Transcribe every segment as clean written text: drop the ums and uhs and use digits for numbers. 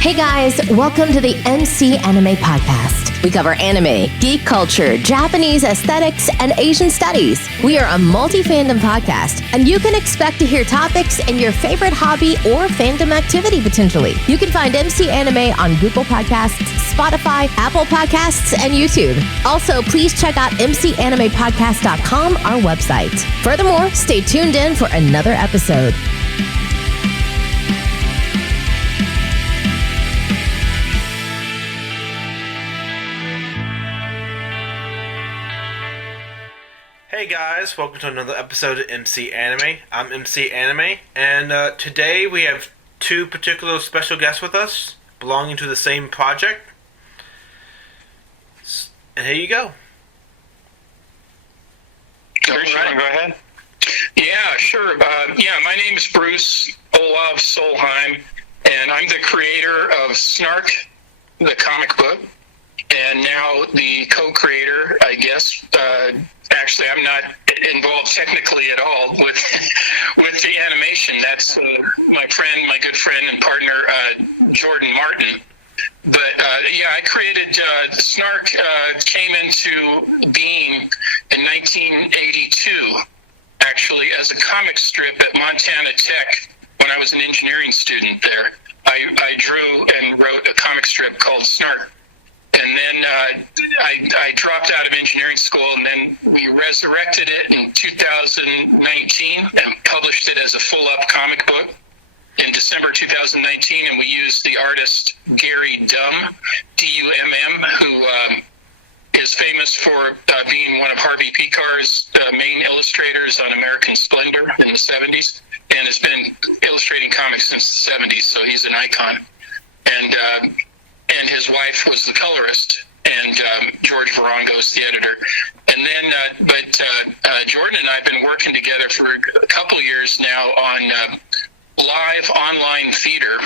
Hey guys, welcome to the MC Anime Podcast. We cover anime, geek culture, Japanese aesthetics, and Asian studies. We are a multi-fandom podcast, and you can expect to hear topics in your favorite hobby or fandom activity potentially. You can find MC Anime on Google Podcasts, Spotify, Apple Podcasts, and YouTube. Also, please check out mcanimepodcast.com, our website. Furthermore, stay tuned in for another episode. Hey guys, welcome to another episode of MC Anime. I'm MC Anime, and today we have two particular special guests with us, belonging to the same project. And here you go. Bruce, you want to go ahead? Yeah, sure. My name is Bruce Olav Solheim, and I'm the creator of Snarc, the comic book, and now the co-creator, I guess. Actually, I'm not involved technically at all with the animation. That's my good friend and partner, Jordan Martin. But I created Snarc. Came into being in 1982, actually, as a comic strip at Montana Tech when I was an engineering student there. I drew and wrote a comic strip called Snarc. And then I dropped out of engineering school, and then we resurrected it in 2019 and published it as a full-up comic book in December 2019. And we used the artist Gary Dumm, D-U-M-M, who is famous for being one of Harvey Picar's main illustrators on American Splendor in the 70s, and has been illustrating comics since the 70s, so he's an icon. And his wife was the colorist, and George Varango's the editor. And then, Jordan and I have been working together for a couple years now on live online theater.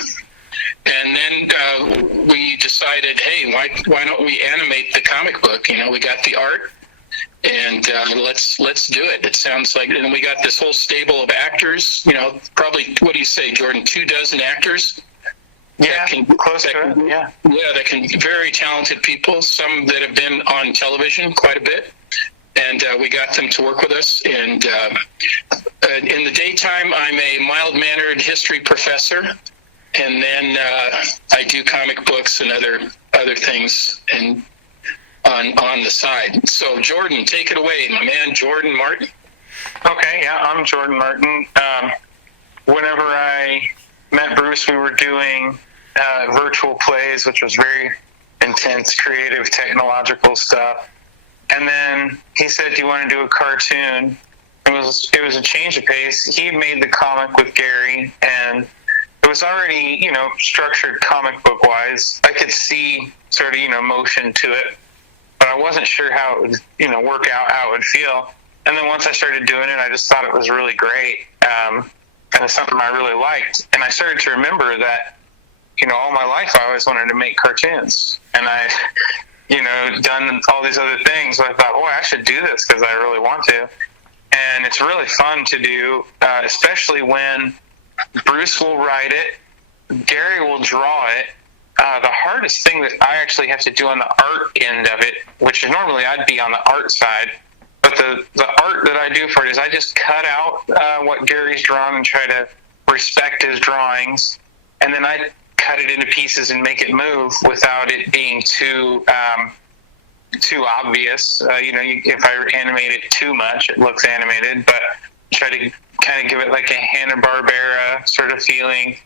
And then we decided, hey, why don't we animate the comic book? You know, we got the art, and let's do it. It sounds like, and we got this whole stable of actors. You know, probably, what do you say, Jordan? 24 actors. Yeah, close to it, yeah. Yeah, that can be very talented people, some that have been on television quite a bit, and we got them to work with us. And in the daytime, I'm a mild-mannered history professor, and then I do comic books and other things and on the side. So, Jordan, take it away, my man, Jordan Martin. Okay, yeah, I'm Jordan Martin. Whenever I met Bruce, we were doing virtual plays, which was very intense, creative, technological stuff. And then he said, "Do you want to do a cartoon?" It was a change of pace. He made the comic with Gary, and it was already, structured comic book wise. I could see sort of, motion to it, but I wasn't sure how it would, work out, how it would feel. And then once I started doing it, I just thought it was really great. And it's something I really liked. And I started to remember that, all my life I always wanted to make cartoons. And I, done all these other things. So I thought, I should do this because I really want to. And it's really fun to do, especially when Bruce will write it, Gary will draw it. The hardest thing that I actually have to do on the art end of it, which is normally I'd be on the art side, but the art that I do for it is I just cut out what Gary's drawn and try to respect his drawings, and then I cut it into pieces and make it move without it being too obvious. If I animate it too much, it looks animated, but try to kind of give it like a Hanna-Barbera sort of feeling.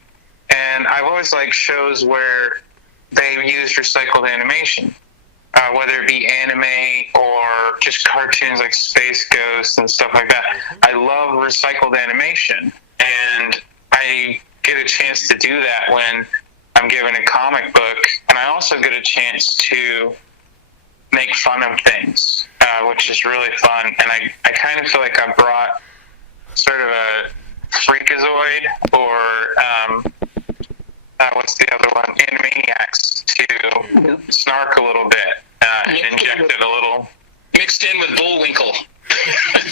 And I've always liked shows where they used recycled animation. Whether it be anime or just cartoons like Space Ghost and stuff like that. I love recycled animation, and I get a chance to do that when I'm given a comic book, and I also get a chance to make fun of things, which is really fun. And I kind of feel like I brought sort of a Freakazoid or what's the other one? Animaniacs to Snarc a little bit. And injected a little. Mixed in with Bullwinkle.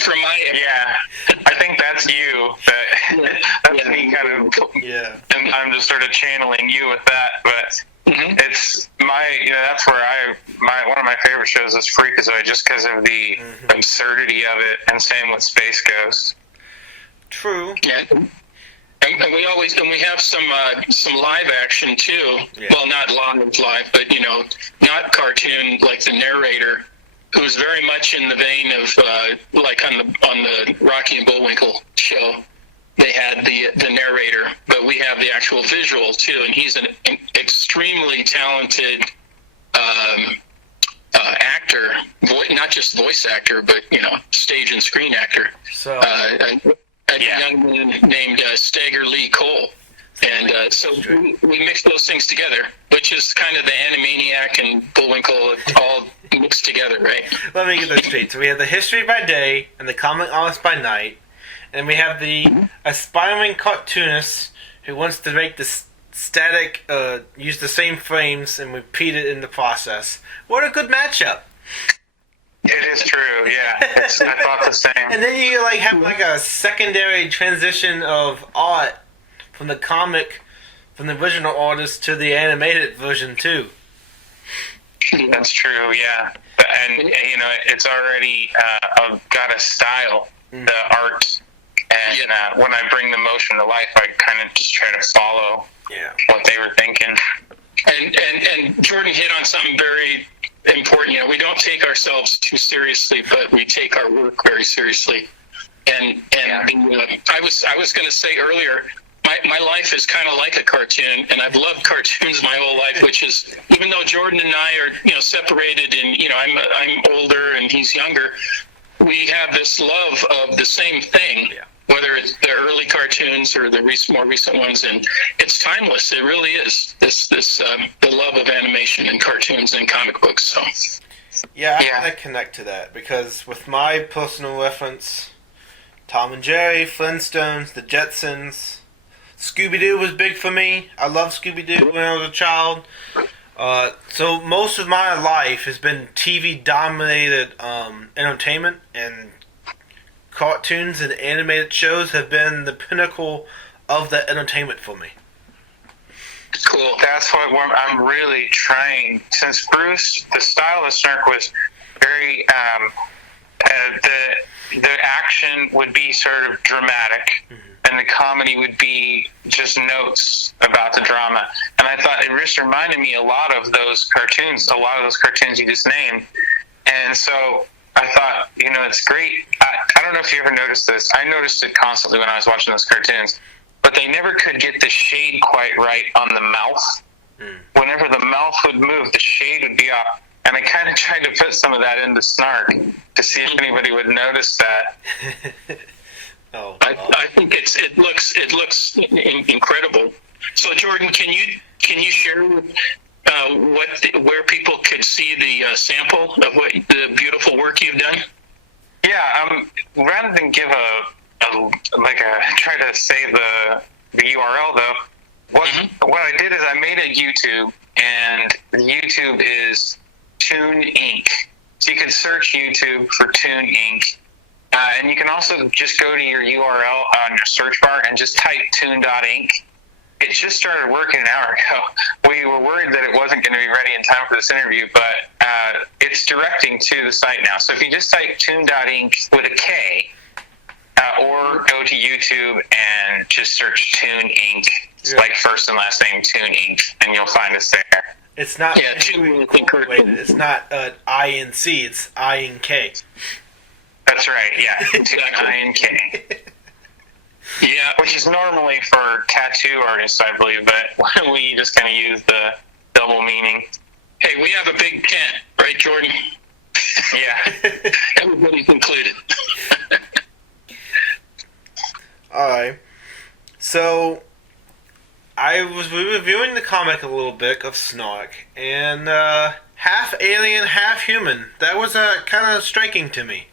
from my area. Yeah, I think that's you. That's me kind of. Yeah. And I'm just sort of channeling you with that, but it's that's where one of my favorite shows is Freakazoid, just because of the absurdity of it, and same with Space Ghost. True. Yeah. And we have some live action too. Yeah. Well, not live, but not cartoon, like the narrator, who's very much in the vein of like on the Rocky and Bullwinkle show. They had the narrator, but we have the actual visual too, and he's an extremely talented actor, not just voice actor, but stage and screen actor. So A young man named Stagger Lee Cole. And so we mixed those things together, which is kind of the Animaniac and Bullwinkle all mixed together, right? let me get this straight. So we have the history by day and the comic artist by night, and we have the aspiring cartoonist who wants to make the static, use the same frames and repeat it in the process. What a good matchup! It is true, yeah. I thought the same. And then you have a secondary transition of art from the comic, from the original artist to the animated version too. That's true, yeah. And it's already got a style, the art, and when I bring the motion to life, I kind of just try to follow what they were thinking. And Jordan hit on something very important. We don't take ourselves too seriously, but we take our work very seriously. And I was going to say earlier, my life is kind of like a cartoon, and I've loved cartoons my whole life. Which is, even though Jordan and I are separated, and I'm older and he's younger, we have this love of the same thing. Yeah. Whether it's the early cartoons or the more recent ones, and it's timeless. It really is. The love of animation and cartoons and comic books. So, I connect to that because with my personal reference, Tom and Jerry, Flintstones, the Jetsons, Scooby-Doo was big for me. I loved Scooby-Doo when I was a child. So most of my life has been TV-dominated entertainment, and cartoons and animated shows have been the pinnacle of the entertainment for me. Cool. That's what I'm really trying. Since Bruce, the style of Snarc was very, the action would be sort of dramatic, and the comedy would be just notes about the drama. And I thought it just reminded me a lot of those cartoons you just named. And so I thought, it's great. I don't know if you ever noticed this. I noticed it constantly when I was watching those cartoons, but they never could get the shade quite right on the mouth. Whenever the mouth would move, the shade would be off. And I kind of tried to put some of that into Snarc to see if anybody would notice that. I think it looks incredible. So Jordan, can you share where people could see the sample of what the beautiful work you've done? Yeah, rather than give try to save the URL though, what I did is I made a YouTube, and the YouTube is Toon Inc. So you can search YouTube for Toon Inc. And you can also just go to your URL on your search bar and just type toon.inc. It just started working an hour ago. We were worried that it wasn't going to be ready in time for this interview, but it's directing to the site now. So if you just type toon.inc with a K, or go to YouTube and just search Toon Inc. It's like first and last name Toon Inc. and you'll find us there. It's not It's not INC, it's INK. That's right, yeah. INK. Yeah, which is normally for tattoo artists, I believe, but we just kind of use the double meaning. Hey, we have a big tent, right, Jordan? Yeah. Everybody's included. Alright. So, I was reviewing the comic a little bit of Snarc, and half alien, half human. That was kind of striking to me.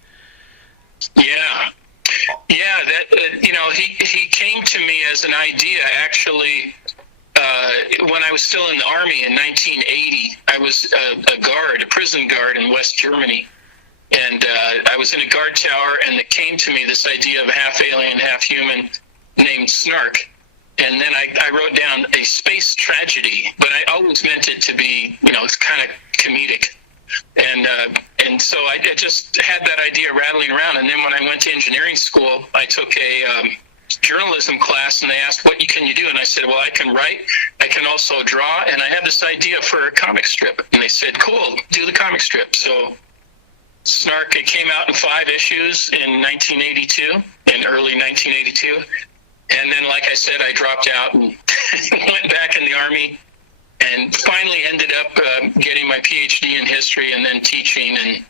Yeah. Yeah, that he came to me as an idea actually when I was still in the Army in 1980. I was a prison guard in West Germany, And I was in a guard tower, and it came to me this idea of half alien, half human named Snarc. And then I wrote down a space tragedy, but I always meant it to be, it's kind of comedic. And so I just had that idea rattling around. And then when I went to engineering school, I took a journalism class, and they asked, what can you do? And I said, well, I can write, I can also draw, and I have this idea for a comic strip. And they said, cool, do the comic strip. So Snarc, it came out in 5 issues in 1982, in early 1982. And then, like I said, I dropped out and went back in the Army, and finally ended up getting my PhD in history and then teaching. And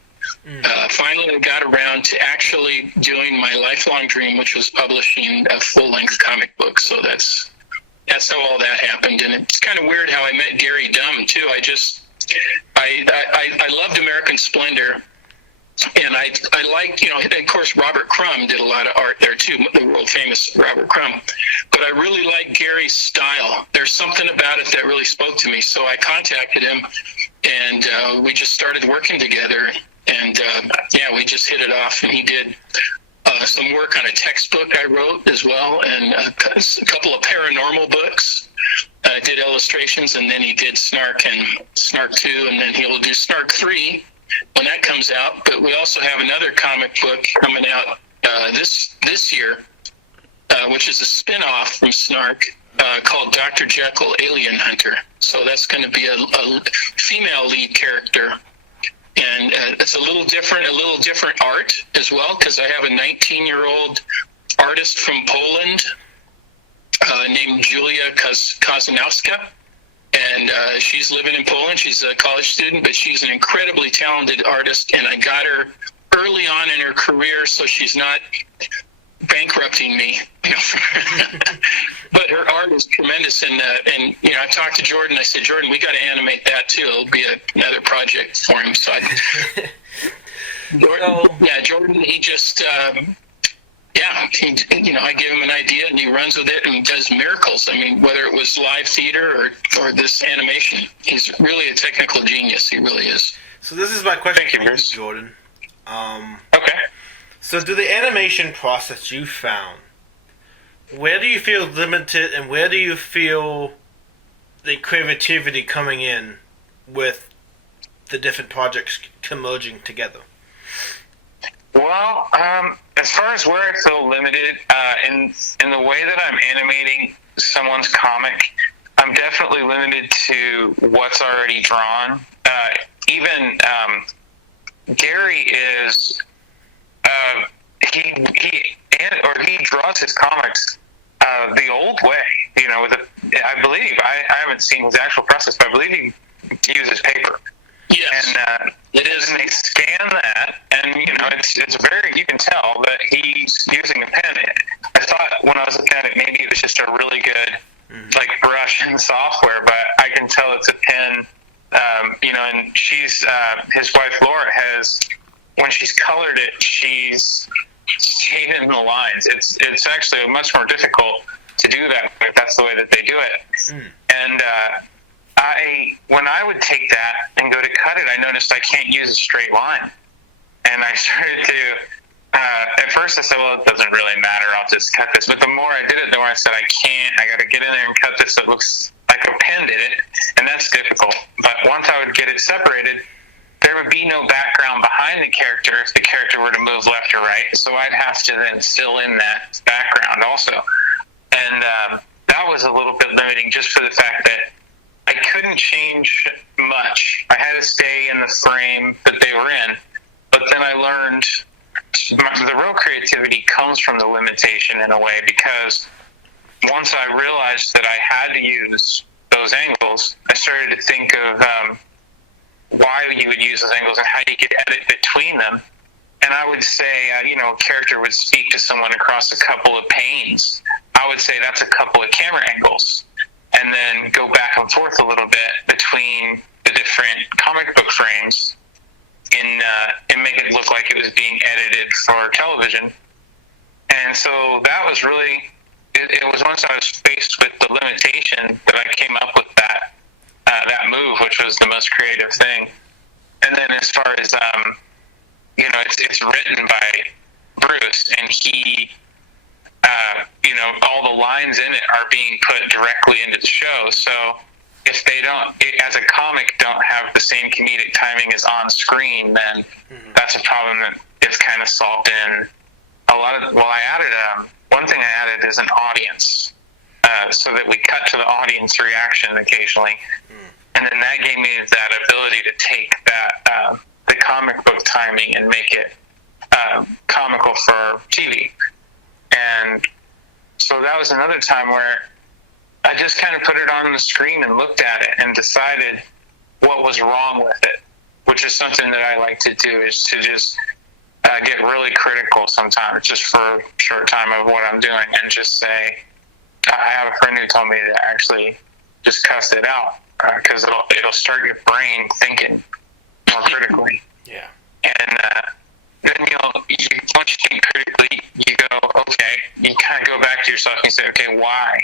finally I got around to actually doing my lifelong dream, which was publishing a full-length comic book. So that's how all that happened. And it's kind of weird how I met Gary Dumm, too. I loved American Splendor. And I liked, of course, Robert Crumb did a lot of art there, too, the world-famous Robert Crumb. But I really liked Gary's style. There's something about it that really spoke to me. So I contacted him, and we just started working together. And, we just hit it off. And he did some work on a textbook I wrote as well, and a couple of paranormal books. Did illustrations, and then he did Snarc and Snarc 2, and then he'll do Snarc 3. When that comes out. But we also have another comic book coming out this year, which is a spin-off from Snarc, called Dr. Jekyll Alien Hunter. So that's going to be a female lead character, and it's a little different art as well, because I have a 19-year-old artist from Poland named Julia Kozanowska. And she's living in Poland. She's a college student, but she's an incredibly talented artist. And I got her early on in her career, so she's not bankrupting me. But her art is tremendous. And I talked to Jordan. I said, Jordan, we got to animate that too. It'll be another project for him. So Jordan, he just. I give him an idea and he runs with it and does miracles. I mean, whether it was live theater or this animation, he's really a technical genius. He really is. So this is my question for you, Jordan. Okay. So do the animation process you found, where do you feel limited and where do you feel the creativity coming in with the different projects converging together? Well, as far as where I feel limited, in the way that I'm animating someone's comic, I'm definitely limited to what's already drawn. Even Gary is he draws his comics the old way. I believe I haven't seen his actual process, but I believe he uses paper. Yes. And it is, and they scan that, and it's very. You can tell that he's using a pen. I thought when I was looking at it, maybe it was just a really good brush and software, but I can tell it's a pen. And she's his wife Laura has, when she's colored it, she's hidden the lines. It's actually much more difficult to do that if that's the way that they do it. And when I would take that and go to cut it, I noticed I can't use a straight line. And I started to, at first I said, well, it doesn't really matter, I'll just cut this. But the more I did it, the more I said, I got to get in there and cut this so it looks like a pen did it. And that's difficult. But once I would get it separated, there would be no background behind the character if the character were to move left or right. So I'd have to then fill in that background also. And that was a little bit limiting just for the fact that I couldn't change much. I had to stay in the frame that they were in. But then I learned the real creativity comes from the limitation in a way, because once I realized that I had to use those angles, I started to think of why you would use those angles and how you could edit between them. And I would say, a character would speak to someone across a couple of panes. I would say that's a couple of camera angles. And then go back and forth a little bit between the different comic book frames and make it look like it was being edited for television. And so that was really, it was once I was faced with the limitation that I came up with that move, which was the most creative thing. And then as far as it's written by Bruce, and he, all the lines in it are being put directly into the show. So if they don't, as a comic, don't have the same comedic timing as on screen, then that's a problem that it's kind of solved in a lot of. Well, I added one thing I added is an audience, so that we cut to the audience reaction occasionally, and then that gave me that ability to take that the comic book timing and make it comical for TV. And so that was another time where I just kind of put it on the screen and looked at it and decided what was wrong with it, which is something that I like to do, is to just get really critical sometimes, just for a short time of what I'm doing, and just say, I have a friend who told me to actually just cuss it out, because it'll start your brain thinking more critically. Yeah. And then once you think critically, you go, okay, you kind of go back to yourself and you say, okay, why?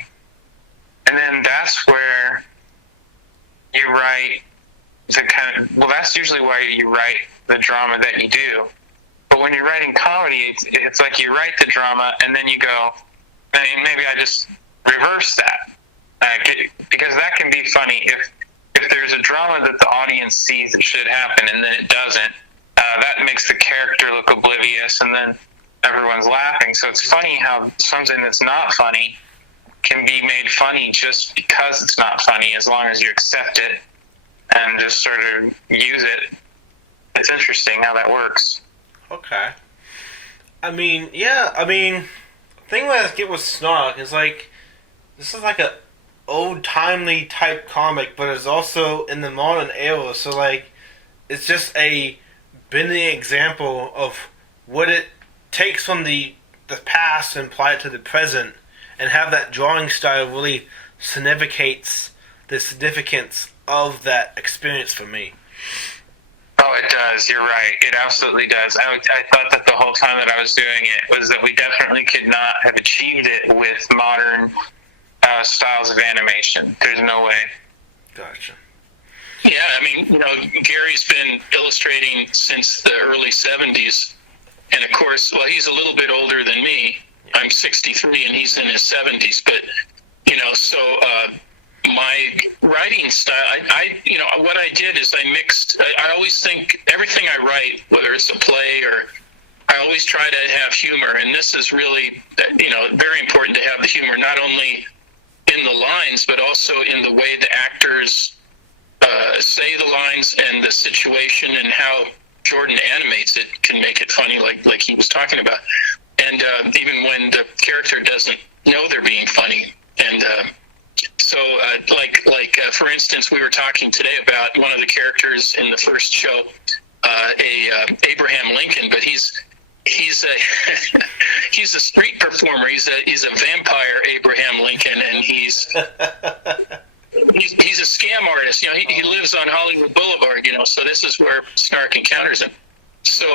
And then that's where you write that's usually why you write the drama that you do. But when you're writing comedy, it's like you write the drama and then you go, maybe I just reverse that. Because that can be funny. If there's a drama that the audience sees that should happen and then it doesn't, that makes the character look oblivious, and then everyone's laughing. So it's funny how something that's not funny can be made funny just because it's not funny, as long as you accept it and just sort of use it. It's interesting how that works. Okay. I mean, the thing that I get with Snarc is this is like a old-timely type comic, but it's also in the modern era, so it's just a bending example of what it takes from the past and apply it to the present, and have that drawing style really significates the significance of that experience for me. Oh, it does. You're right. It absolutely does. I thought that the whole time that I was doing it was that we definitely could not have achieved it with modern styles of animation. There's no way. Gotcha. Yeah, Gary's been illustrating since the early 70s. And of course, he's a little bit older than me. I'm 63 and he's in his 70s. But, my writing style, what I did is I mixed, I always think everything I write, whether it's a play or, I always try to have humor. And this is really, very important to have the humor, not only in the lines, but also in the way the actors say the lines and the situation, and how Jordan animates it can make it funny, like he was talking about. And even when the character doesn't know they're being funny. And for instance, we were talking today about one of the characters in the first show, Abraham Lincoln, but he's a he's a street performer. He's a vampire Abraham Lincoln, and he's a scam artist. He lives on Hollywood Boulevard. So this is where Snarc encounters him. So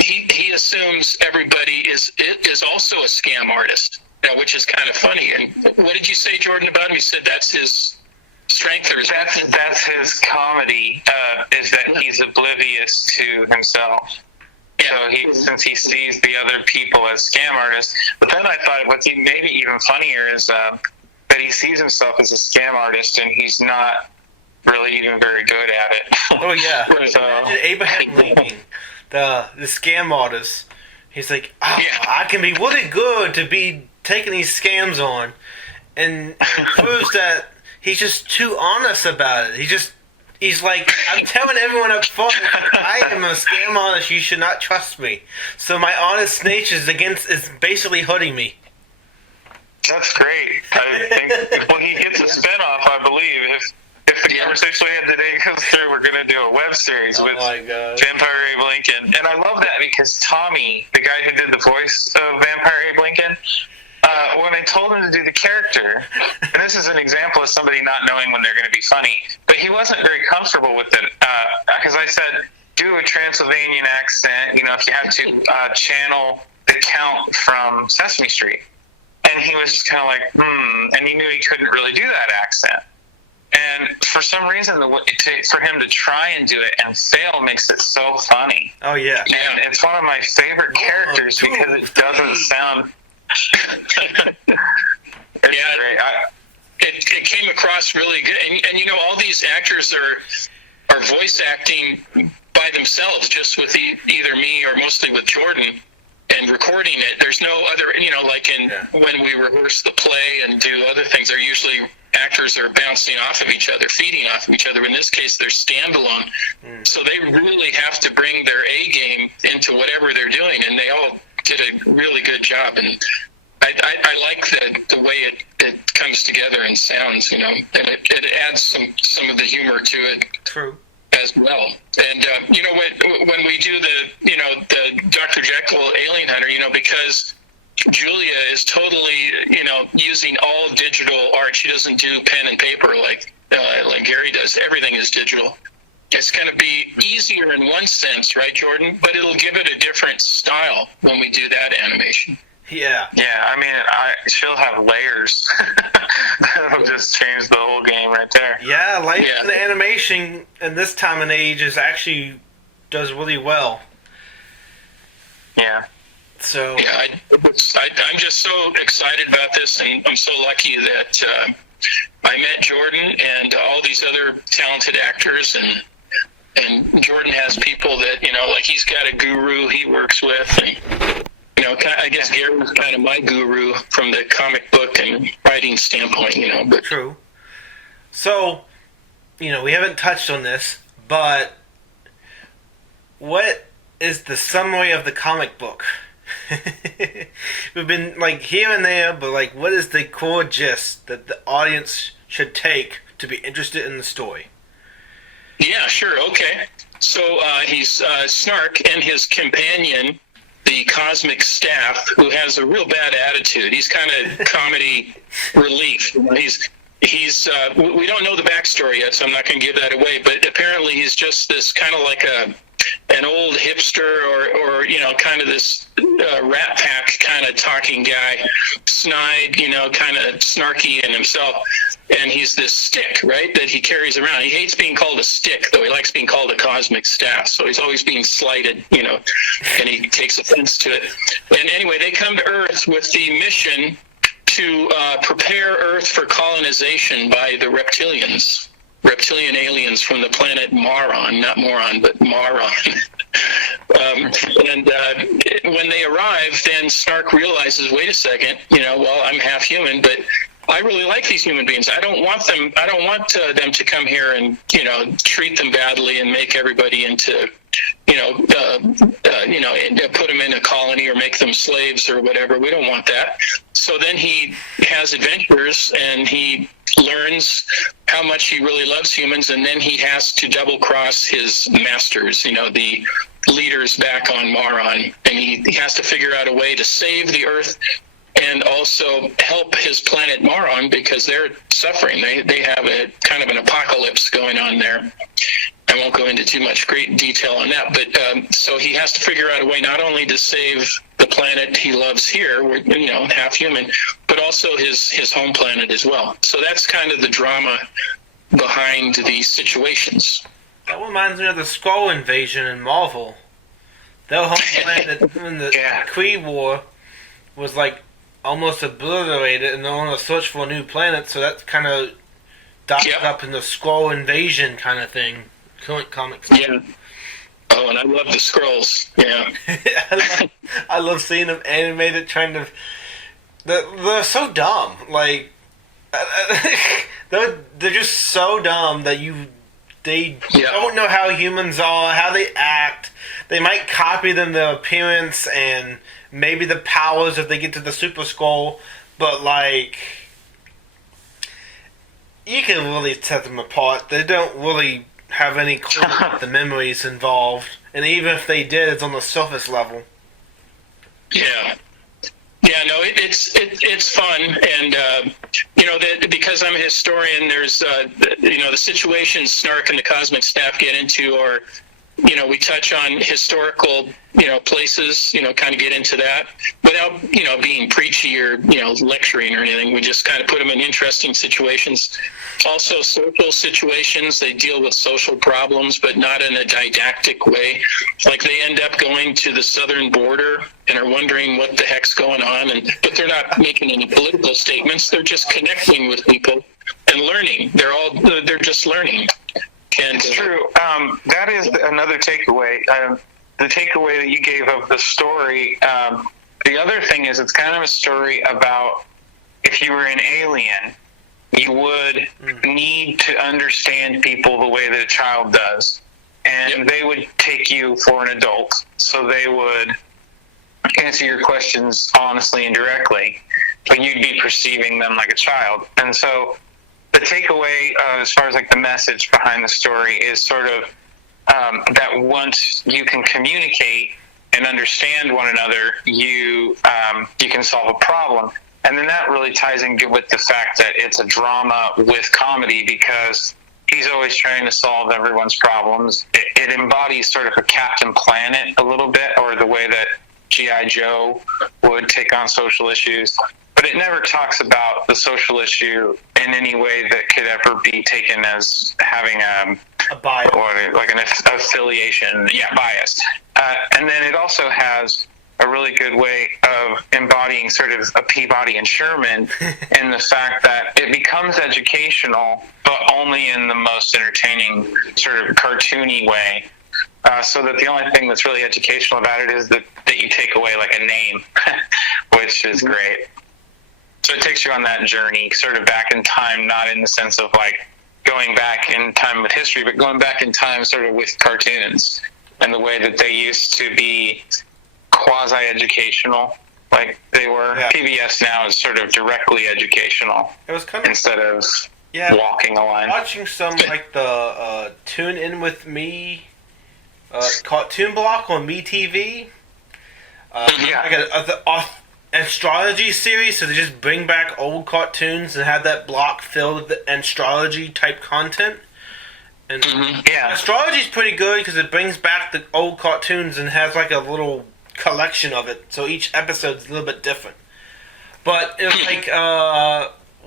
he assumes everybody is also a scam artist, which is kind of funny. And what did you say, Jordan, about him? You said that's his strength, or that's his comedy, is that he's oblivious to himself. So since he sees the other people as scam artists, but then I thought what's maybe even funnier is that he sees himself as a scam artist and he's not really even very good at it. Oh yeah. So, imagine Abraham Lincoln, the scam artist. He's like, I can be really good to be taking these scams on, and it proves that he's just too honest about it. He's like, I'm telling everyone up front, I am a scam artist, you should not trust me. So my honest nature is basically hurting me. That's great. I think he gets a spinoff, I believe. If the conversation we had today goes through, we're going to do a web series with Vampire Abe Lincoln. And I love that because Tommy, the guy who did the voice of Vampire Abe Lincoln, when I told him to do the character, and this is an example of somebody not knowing when they're going to be funny, but he wasn't very comfortable with it, because I said, do a Transylvanian accent, if you have to channel the Count from Sesame Street. And he was just kind of like, and he knew he couldn't really do that accent. And for some reason, for him to try and do it and fail makes it so funny. Oh, yeah. And it's one of my favorite characters because it doesn't sound... It's great. It came across really good. And you know, all these actors are voice acting by themselves, just with either me or mostly with Jordan, and recording it. There's no other, you know, like when we rehearse the play and do other things, they're usually actors are bouncing off of each other, feeding off of each other. In this case, they're standalone. So they really have to bring their A game into whatever they're doing, and they all did a really good job. And I like the way it comes together and sounds, you know, and it adds some of the humor to it. True. As well. And you know, when we do the Dr. Jekyll Alien Hunter, you know, because Julia is totally, you know, using all digital art. She doesn't do pen and paper like Gary does. Everything is digital. It's going to be easier in one sense, right, Jordan? But it'll give it a different style when we do that animation. Yeah. Yeah, I mean, she'll have layers. That'll just change the whole game right there. Yeah, layers in the animation in this time and age does really well. Yeah. So. Yeah, I'm just so excited about this, and I'm so lucky that I met Jordan and all these other talented actors, and Jordan has people that, you know, like he's got a guru he works with, and you know, I guess Gary was kind of my guru from the comic book and writing standpoint, you know. But True. So, you know, we haven't touched on this, but what is the summary of the comic book? We've been, like, here and there, but, like, what is the core gist that the audience should take to be interested in the story? Yeah, sure, okay. So he's Snarc and his companion, the Cosmic Staff, who has a real bad attitude. He's kind of comedy relief. He's we don't know the backstory yet, so I'm not going to give that away. But apparently, he's just this kind of like an old hipster, or you know, kind of this Rat Pack kind of talking guy, snide, you know, kind of snarky in himself. And he's this stick, right, that he carries around. He hates being called a stick, though. He likes being called a cosmic staff. So he's always being slighted, you know, and he takes offense to it. And anyway, they come to Earth with the mission to prepare Earth for colonization by the reptilian aliens from the planet Maron, not Moron, but Maron. And when they arrive, then Snarc realizes, wait a second, you know, well, I'm half human, but I really like these human beings. I don't want them to come here and, you know, treat them badly and make everybody into, and put them in a colony or make them slaves or whatever. We don't want that. So then he has adventures and he learns how much he really loves humans, and then he has to double cross his masters, you know, the leaders back on Maron, and he has to figure out a way to save the Earth and also help his planet Maron, because they're suffering. They have a kind of an apocalypse going on there. I won't go into too much great detail on that, but so he has to figure out a way not only to save the planet he loves here, you know, half human, but also his home planet as well. So that's kind of the drama behind these situations. That reminds me of the Skrull invasion in Marvel. Their home planet in the Kree War was like almost obliterated, and they're on a search for a new planet, so that's kind of docked up in the Skrull invasion kind of thing. Current comics. Yeah. Oh, and I love the Skrulls. Yeah. I love seeing them animated, trying to... They're so dumb. Like, they're just so dumb that they don't know how humans are, how they act. They might copy them, their appearance, and maybe the powers if they get to the Super Skrull, but, like, you can really set them apart. They don't really have any clue about the memories involved, and even if they did, it's on the surface level. Yeah. Yeah, no, it's fun, and because I'm a historian, there's the situations Snarc and the Cosmic Staff get into are we touch on historical, places, kind of get into that without, being preachy or, lecturing or anything. We just kind of put them in interesting situations. Also social situations, they deal with social problems, but not in a didactic way. Like they end up going to the southern border and are wondering what the heck's going on, but they're not making any political statements. They're just connecting with people and learning. They're just learning. And, it's true. That is another takeaway. The takeaway that you gave of the story. The other thing is, it's kind of a story about if you were an alien, you would need to understand people the way that a child does. And they would take you for an adult. So they would answer your questions honestly and directly, but you'd be perceiving them like a child. And so the takeaway, as far as like the message behind the story, is sort of that once you can communicate and understand one another, you can solve a problem. And then that really ties in good with the fact that it's a drama with comedy, because he's always trying to solve everyone's problems. It embodies sort of a Captain Planet a little bit, or the way that G.I. Joe would take on social issues. But it never talks about the social issue in any way that could ever be taken as having a bias, or like an affiliation, bias. And then it also has a really good way of embodying sort of a Peabody and Sherman in the fact that it becomes educational, but only in the most entertaining sort of cartoony way. So that the only thing that's really educational about it is that you take away like a name, which is great. So it takes you on that journey, sort of back in time, not in the sense of like going back in time with history, but going back in time sort of with cartoons and the way that they used to be quasi-educational, like they were. Yeah. PBS now is sort of directly educational. It was kind of instead of walking a line. Watching some like the Tune In With Me cartoon block on MeTV. Like an astrology series, so they just bring back old cartoons and have that block filled with astrology type content. And astrology's pretty good because it brings back the old cartoons and has like a little collection of it, so each episode's a little bit different. But it was like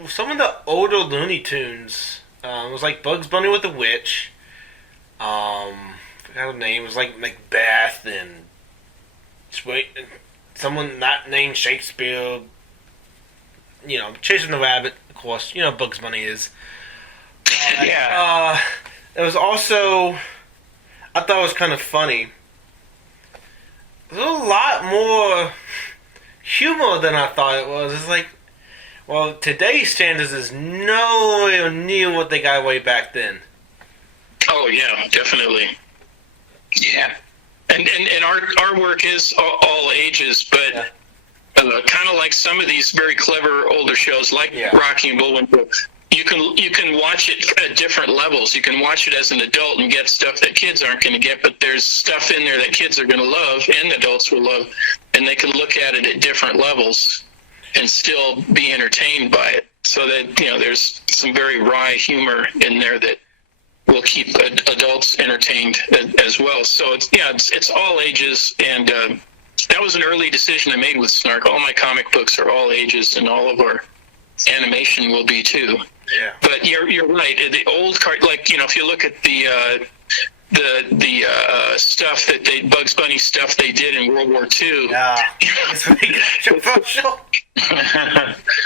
some of the older Looney Tunes. It was like Bugs Bunny with the Witch. Forgot her name. It was like Macbeth and someone not named Shakespeare. Chasing the Rabbit, of course. Bugs Bunny is. It was also, I thought it was kind of funny. There's a lot more humor than I thought it was. It's like, well, today's standards is nowhere near what they got way back then. Oh yeah, definitely. Yeah, and our work is all ages, but kind of like some of these very clever older shows, like Rocky and Bullwinkle. You can watch it at different levels. You can watch it as an adult and get stuff that kids aren't going to get, but there's stuff in there that kids are going to love and adults will love, and they can look at it at different levels and still be entertained by it. So that there's some very wry humor in there that will keep adults entertained as well. So it's all ages, and that was an early decision I made with Snarc. All my comic books are all ages, and all of our animation will be too. Yeah. But you're right. The old if you look at the stuff that Bugs Bunny stuff they did in World War II. Yeah. It's really controversial.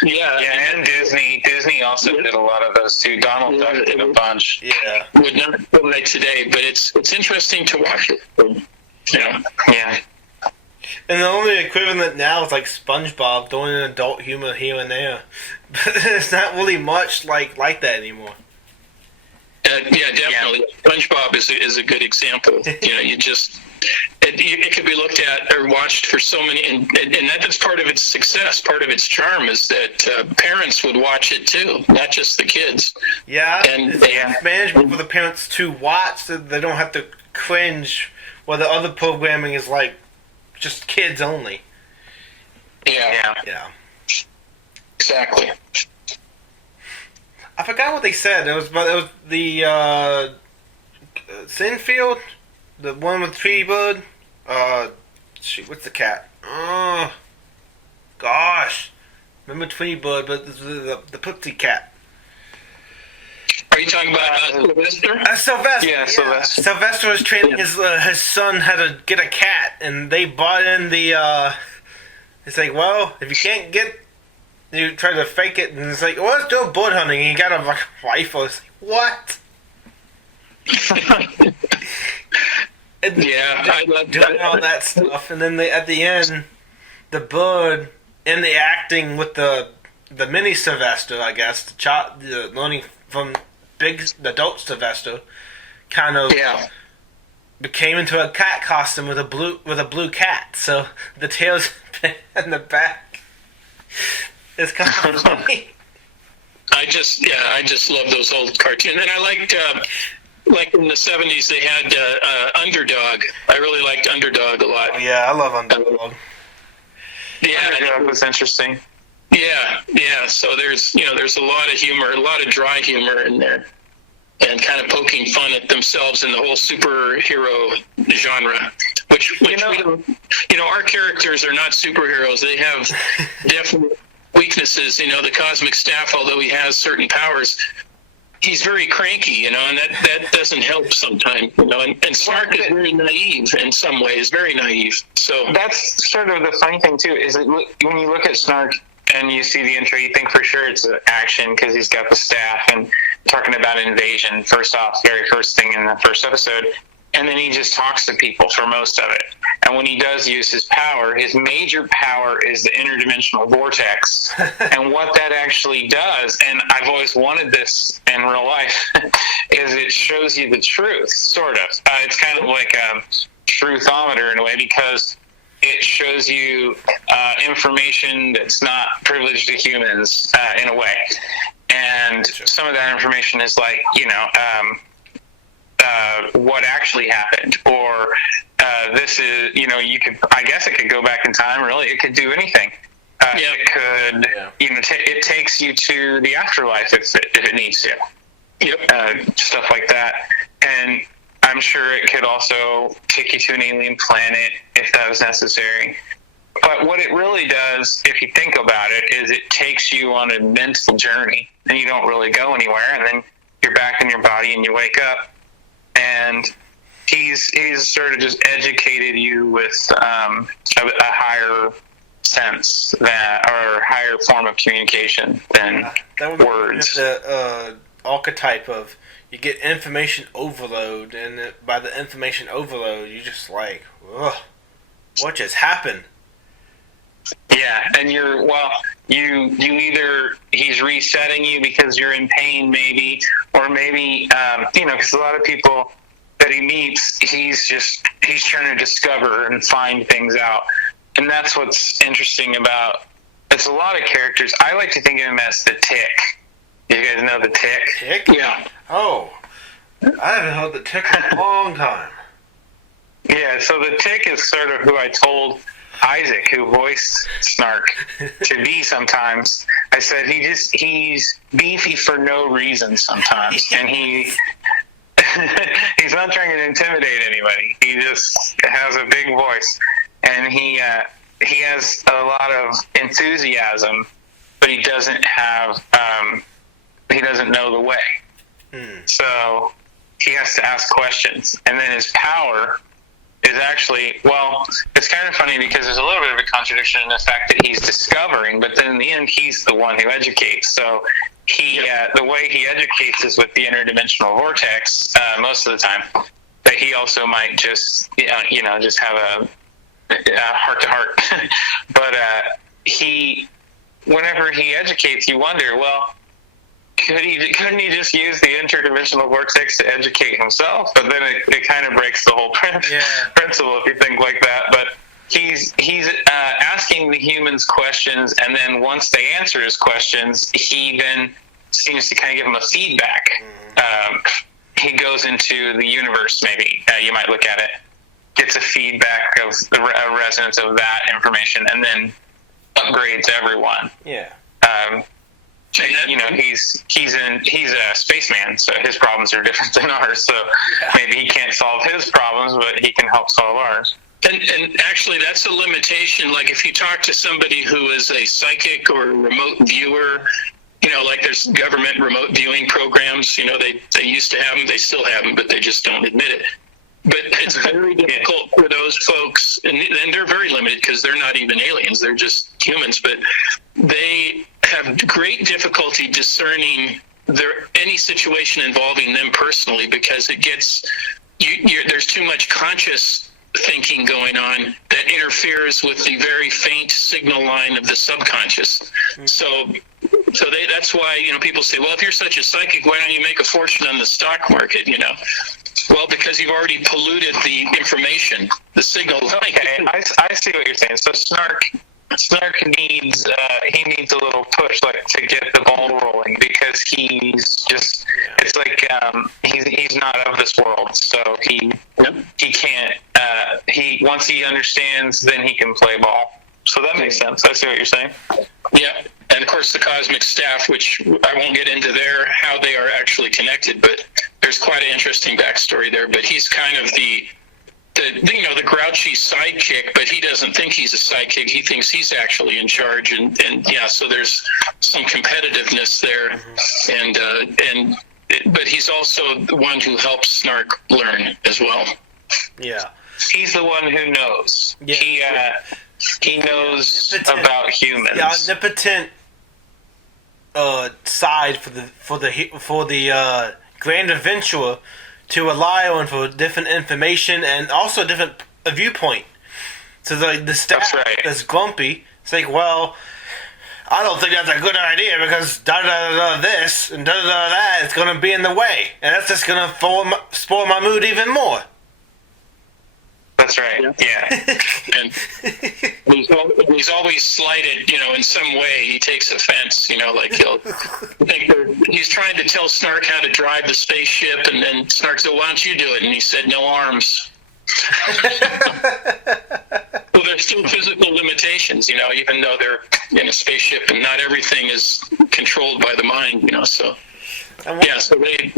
And Disney also did a lot of those too. Donald Duck did a bunch. Yeah. Would not play today, but it's interesting to watch it. Yeah. And the only equivalent now is like SpongeBob doing an adult humor here and there. But it's not really much like that anymore. Definitely. Yeah. SpongeBob is a good example. It could be looked at or watched for so many, and that's part of its success. Part of its charm is that parents would watch it too, not just the kids. Yeah, and it's management for the parents to watch, so they don't have to cringe. While the other programming is like just kids only. Yeah. Exactly. I forgot what they said. It was the Sinfield, The one with Tweety Bird? Shoot, what's the cat? Oh, gosh. Remember Tweety Bird, but the Pixie cat. Are you talking about Sylvester? Sylvester. Yeah, Sylvester. Sylvester was training his son how to get a cat, and they bought in the, it's like, well, if you can't get, you try to fake it, and it's like, well, let's do a bird hunting, and you got a rifle. It's like, what? And Yeah, I love doing all that stuff, and then at the end, the bird in the acting with the mini Sylvester, I guess, the learning from the adult Sylvester, kind of became into a cat costume with a blue cat. So the tail's in the back. It's kind of funny. I just love those old cartoons, and I liked. Like in the 70s, they had Underdog. I really liked Underdog a lot. Yeah, I love Underdog. Yeah, Underdog was interesting. Yeah. So there's a lot of humor, a lot of dry humor in there, and kind of poking fun at themselves and the whole superhero genre. Which we don't, our characters are not superheroes. They have definite weaknesses. The Cosmic Staff, although he has certain powers, he's very cranky, and that doesn't help sometimes, and Snarc is very naive in some ways, very naive. So That's sort of the funny thing, too, is that when you look at Snarc and you see the intro, you think for sure it's action because he's got the staff and talking about invasion, first off, very first thing in the first episode. And then he just talks to people for most of it. And when he does use his power, his major power is the interdimensional vortex. And what that actually does, and I've always wanted this in real life, is it shows you the truth, sort of. It's kind of like a truthometer in a way, because it shows you information that's not privileged to humans in a way. And some of that information is like, what actually happened, or this is, I guess it could go back in time. Really, it could do anything. It could, it takes you to the afterlife if it needs to. Yep. Stuff like that, and I'm sure it could also take you to an alien planet if that was necessary. But what it really does, if you think about it, is it takes you on a mental journey, and you don't really go anywhere, and then you're back in your body, and you wake up. And he's sort of just educated you with a higher sense or higher form of communication than that would words. The archetype of you get information overload, and by the information overload, you just like, ugh, what just happened? Yeah, and you either he's resetting you because you're in pain, maybe, or maybe because a lot of people that he meets, he's trying to discover and find things out, and that's what's interesting about. It's a lot of characters. I like to think of him as the Tick. You guys know the Tick? Tick? Yeah. Oh, I haven't heard the Tick in a long time. Yeah, so the Tick is sort of who I told Isaac, who voiced Snarc, to be sometimes. I said he's beefy for no reason sometimes, and he's not trying to intimidate anybody. He just has a big voice, and he has a lot of enthusiasm, but he doesn't have he doesn't know the way. So he has to ask questions, and then his power is actually, well, it's kind of funny because there's a little bit of a contradiction in the fact that he's discovering, but then in the end, he's the one who educates. So the way he educates is with the interdimensional vortex most of the time, but he also might just, just have a heart-to-heart. But whenever he educates, you wonder, well, couldn't he just use the interdimensional vortex to educate himself? But then it kind of breaks the whole principle if you think like that. But he's asking the humans questions, and then once they answer his questions, he then seems to kind of give them a feedback. He goes into the universe, maybe you might look at it, gets a feedback of a resonance of that information, and then upgrades everyone. Yeah. You know, he's a spaceman, so his problems are different than ours. So maybe he can't solve his problems, but he can help solve ours. And actually, that's a limitation. Like if you talk to somebody who is a psychic or a remote viewer, you know, like there's government remote viewing programs, you know, they used to have them, they still have them, but they just don't admit it. But it's very difficult for those folks, and they're very limited because they're not even aliens, they're just humans, but they have great difficulty discerning any situation involving them personally because it gets, there's too much conscious thinking going on that interferes with the very faint signal line of the subconscious. So that's why, you know, people say, well, if you're such a psychic, why don't you make a fortune on the stock market, you know? Well, because you've already polluted the information, the signal. Okay, I see what you're saying. So Snarc needs a little push, like, to get the ball rolling, because he's just, it's like he's not of this world, so he can't. Once he understands, then he can play ball. So that makes sense. I see what you're saying. Yeah, and of course the cosmic staff, which I won't get into how they are actually connected, but there's quite an interesting backstory there. But he's kind of the grouchy sidekick, but he doesn't think he's a sidekick. He thinks he's actually in charge, and so there's some competitiveness there, but he's also the one who helps Snarc learn as well. Yeah, he's the one who knows. Yeah. He knows about humans. The omnipotent side for the grand adventurer to rely on for different information and also different viewpoint. So the staff that's grumpy, it's like, well, I don't think that's a good idea because da-da-da-da this and da-da-da that is going to be in the way. And that's just going to spoil my mood even more. That's right, yeah. And he's always slighted, you know, in some way. He takes offense, you know, like he's trying to tell Snarc how to drive the spaceship, and then Snarc said, why don't you do it? And he said, no arms. Well, there's still physical limitations, you know, even though they're in a spaceship, and not everything is controlled by the mind, you know, so... Yeah, so they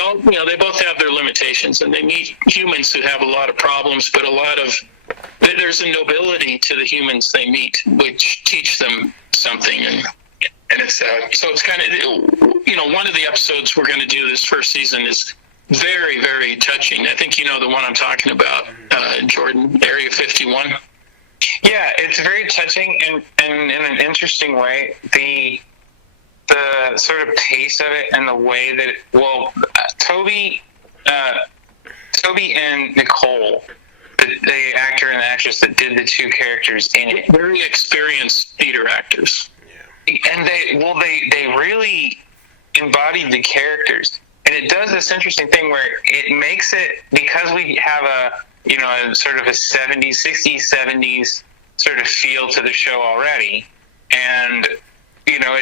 all, you know, they both have their limitations, and they meet humans who have a lot of problems, but there's a nobility to the humans they meet, which teach them something, and it's so it's kind of, you know, one of the episodes we're going to do this first season is very, very touching. I think you know the one I'm talking about, Jordan, Area 51. Yeah, it's very touching, and in an interesting way, the sort of pace of it and the way that Toby and Nicole, the actor and the actress that did the two characters in it, very experienced theater actors, and they really embodied the characters, and it does this interesting thing where it makes it, because we have a sort of a 70s, 60s, 70s sort of feel to the show already, and you know,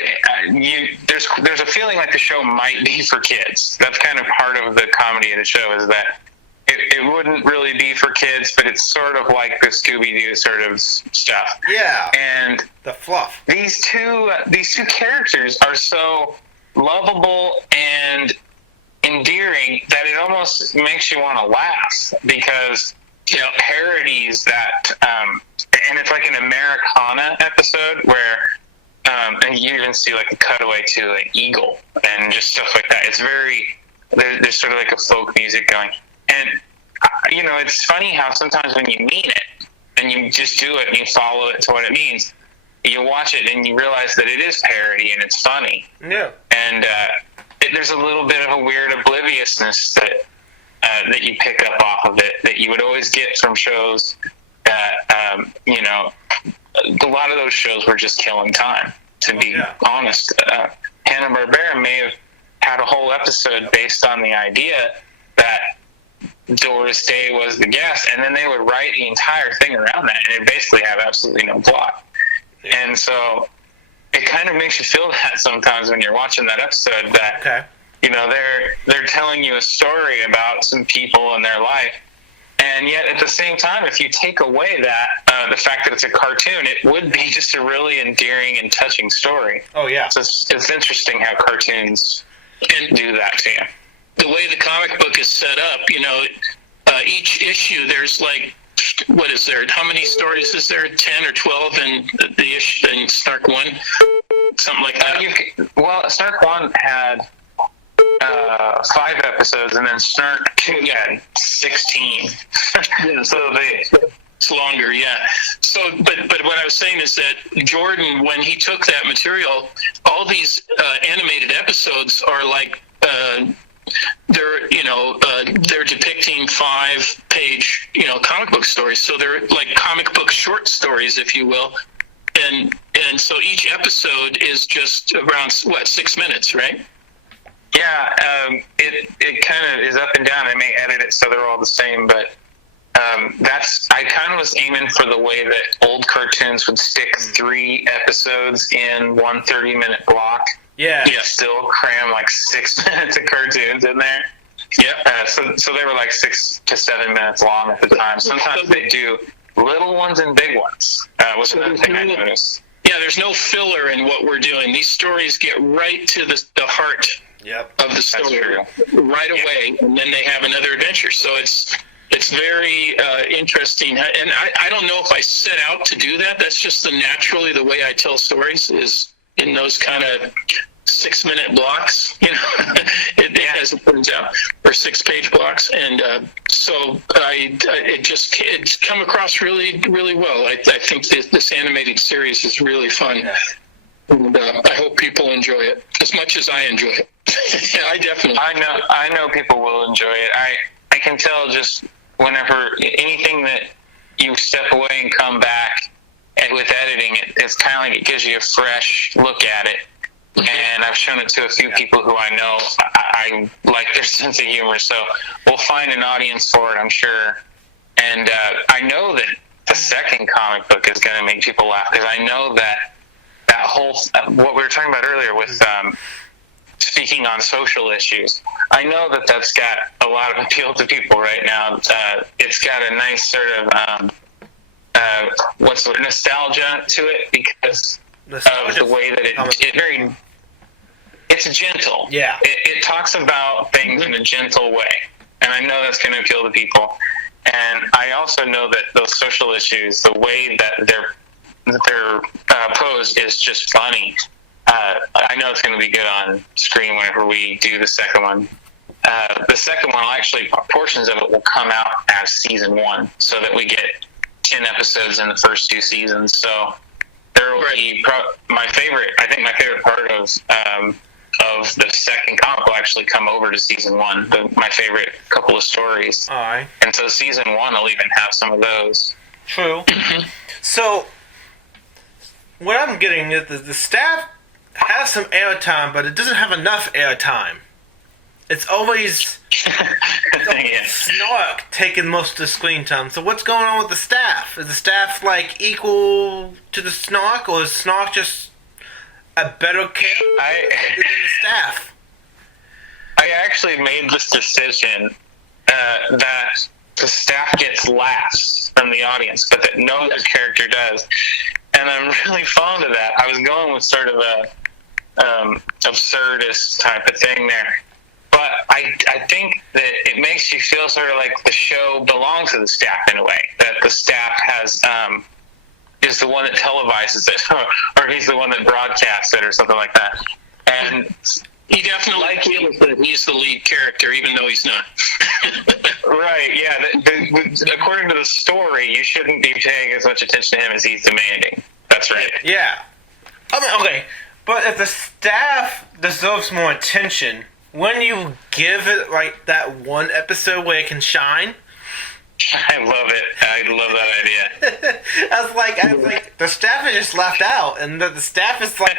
there's a feeling like the show might be for kids. That's kind of part of the comedy of the show, is that it wouldn't really be for kids, but it's sort of like the Scooby-Doo sort of stuff. Yeah. And the fluff. These two characters are so lovable and endearing that it almost makes you want to laugh, because, you know, parodies that, and it's like an Americana episode where, and you even see like a cutaway to an eagle and just stuff like that. It's there's sort of like a folk music going. And, you know, it's funny how sometimes when you mean it and you just do it and you follow it to what it means, you watch it and you realize that it is parody and it's funny. Yeah. And there's a little bit of a weird obliviousness that you pick up off of it that you would always get from shows that, you know, a lot of those shows were just killing time, to be honest. Hanna-Barbera may have had a whole episode based on the idea that Doris Day was the guest, and then they would write the entire thing around that, and it basically have absolutely no plot. And so it kind of makes you feel that sometimes when you're watching that episode, that you know, they're telling you a story about some people in their life, And yet, at the same time, if you take away that, the fact that it's a cartoon, it would be just a really endearing and touching story. Oh, yeah. So it's interesting how cartoons can do that to you. The way the comic book is set up, each issue, there's like, what is there? How many stories is there? 10 or 12 in the issue in Snarc 1? Something like that? Well, Snarc 1 had 5 episodes, and then Snarc 2 had 16. So it's longer, yeah. So, but what I was saying is that Jordan, when he took that material, all these animated episodes are like they're depicting 5-page comic book stories. So they're like comic book short stories, if you will, and so each episode is just around 6 minutes, right? Yeah, it kind of is up and down. I may edit it so they're all the same, but I kind of was aiming for the way that old cartoons would stick 3 episodes in one 30-minute block. Yeah. Still cram like 6 minutes of cartoons in there. Yeah. So they were like 6 to 7 minutes long at the time. Sometimes they do little ones and big ones. Was another thing I noticed. Yeah, there's no filler in what we're doing. These stories get right to the heart of the story right away, and then they have another adventure. So it's very interesting. And I don't know if I set out to do that. That's just naturally the way I tell stories, is in those kind of 6-minute blocks, as it turns out, or 6-page blocks. And so it's come across really, really well. I think this animated series is really fun. And I hope people enjoy it as much as I enjoy it. Yeah, I definitely. I know people will enjoy it. I can tell just whenever anything that you step away and come back, and with editing, it's kind of like it gives you a fresh look at it. And I've shown it to a few people who I know I like their sense of humor, so we'll find an audience for it, I'm sure. And I know that the second comic book is going to make people laugh, because I know that whole what we were talking about earlier with speaking on social issues. I know that that's got a lot of appeal to people right now. It's got a nice sort of nostalgia to it, because of the way that it's gentle. Yeah. It talks about things in a gentle way, and I know that's going to appeal to people. And I also know that those social issues, the way that they're posed, is just funny. I know it's going to be good on screen whenever we do the second one. The second one, portions of it will come out as season 1, so that we get 10 episodes in the first 2 seasons. So there will be my favorite part of the second comic will actually come over to season 1. My favorite couple of stories. All right. And so season 1 will even have some of those. True. So what I'm getting is the staff has some airtime, but it doesn't have enough airtime. It's always Snarc taking most of the screen time. So what's going on with the staff? Is the staff like equal to the Snarc, or is Snarc just a better character than the staff? I actually made this decision that the staff gets laughs from the audience, but that no other character does. And I'm really fond of that. I was going with sort of a absurdist type of thing there. But I think that it makes you feel sort of like the show belongs to the staff in a way. That the staff is the one that televises it, or he's the one that broadcasts it, or something like that. And he definitely feels that he's the lead character, even though he's not. Right, yeah. According to the story, you shouldn't be paying as much attention to him as he's demanding. That's right. Yeah. I mean, okay, but if the staff deserves more attention, when you give it like that one episode where it can shine. I love it. I love that idea. I was like, the staff is just left out, and the staff is like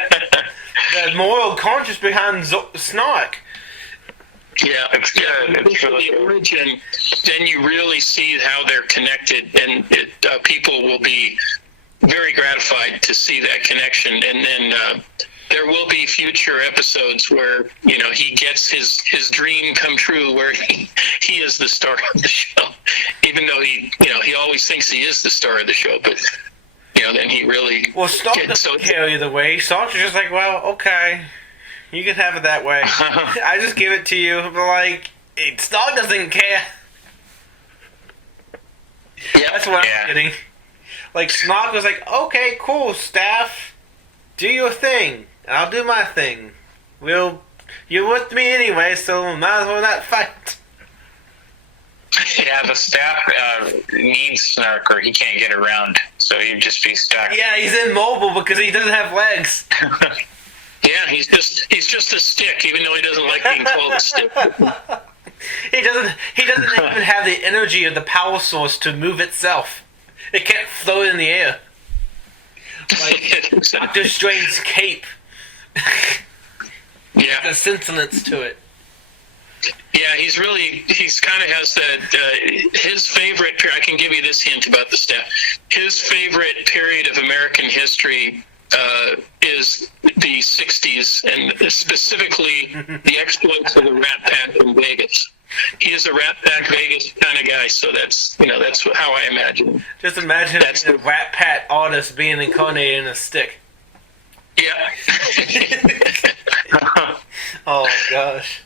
the moral conscience behind Snarc. Yeah, it's good. It's really the origin. Then you really see how they're connected, and people will be very gratified to see that connection. And then there will be future episodes where he gets his dream come true, where he is the star of the show. It even though he always thinks he is the star of the show, but then he really. Well, Snarc doesn't care either way. Snarc's just like, well, okay, you can have it that way. I just give it to you, but like, Snarc doesn't care. Yeah, that's what I'm getting. Like, Snarc was like, okay, cool, staff, do your thing, and I'll do my thing. You're with me anyway, so might as well not fight. Yeah, the staff needs Snarc, or he can't get around, so he'd just be stuck. Yeah, he's immobile because he doesn't have legs. Yeah, he's just a stick, even though he doesn't like being called a stick. He doesn't even have the energy of the power source to move itself. It can't float in the air. Like Doctor Strange's cape. Yeah. There's sentience to it. Yeah, he's kind of has that, his favorite period, I can give you this hint about the staff. His favorite period of American history is the 60s, and specifically the exploits of the Rat Pack in Vegas. He is a Rat Pack Vegas kind of guy, so that's how I imagine him. Just imagine the Rat Pack artist being incarnated in a stick. Yeah. Oh, gosh.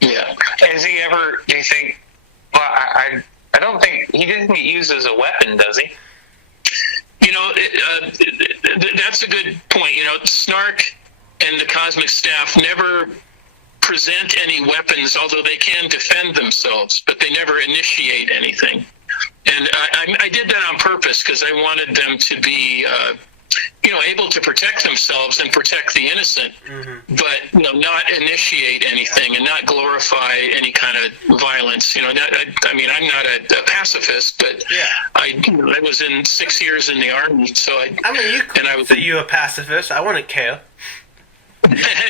Yeah. Has he ever, do you think, well, I don't think, he didn't get used as a weapon, does he? That's a good point. Snarc and the Cosmic Staff never present any weapons, although they can defend themselves, but they never initiate anything. And I did that on purpose because I wanted them to be, able to protect themselves and protect the innocent, but not initiate anything and not glorify any kind of violence. I'm not a pacifist, but I was in 6 years in the army, so you could say you're a pacifist. I wouldn't care.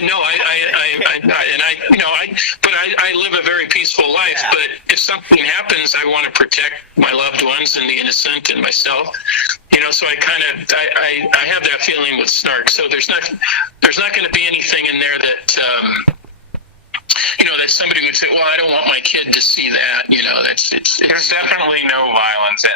No, I live a very peaceful life. Yeah. But if something happens, I want to protect my loved ones and the innocent and myself. So I have that feeling with Snarc. So there's not going to be anything in there that that somebody would say, well, I don't want my kid to see that. There's definitely no violence.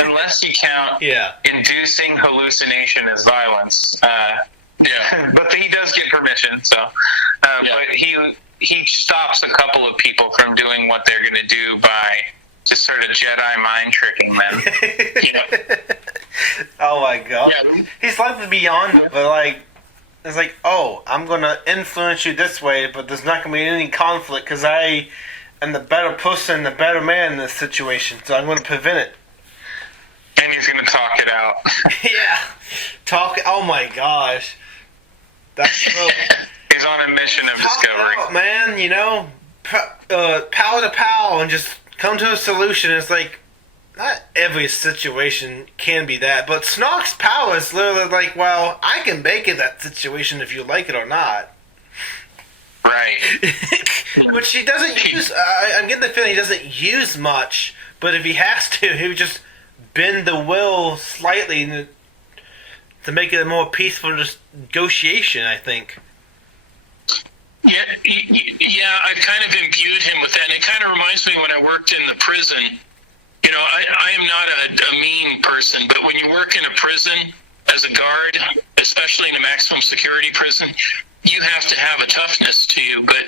Unless you count inducing hallucination as violence. But he does get permission, so. But he stops a couple of people from doing what they're going to do by just sort of Jedi mind tricking them. Oh my god. Yeah. He's like beyond it, but it's like, oh, I'm going to influence you this way, but there's not going to be any conflict because I am the better person, the better man in this situation, so I'm going to prevent it. And he's going to talk it out. Oh my gosh. That's so... He's on a mission of discovery. Out, man, power to power and just come to a solution. It's like, not every situation can be that, but Snarc's power is literally like, well, I can make it that situation if you like it or not. Right. Which he doesn't use. I'm getting the feeling he doesn't use much, but if he has to, he would just bend the will slightly to make it a more peaceful negotiation, I think. Yeah, I've kind of imbued him with that. And it kind of reminds me when I worked in the prison. I am not a mean person, but when you work in a prison as a guard, especially in a maximum security prison, you have to have a toughness to you. But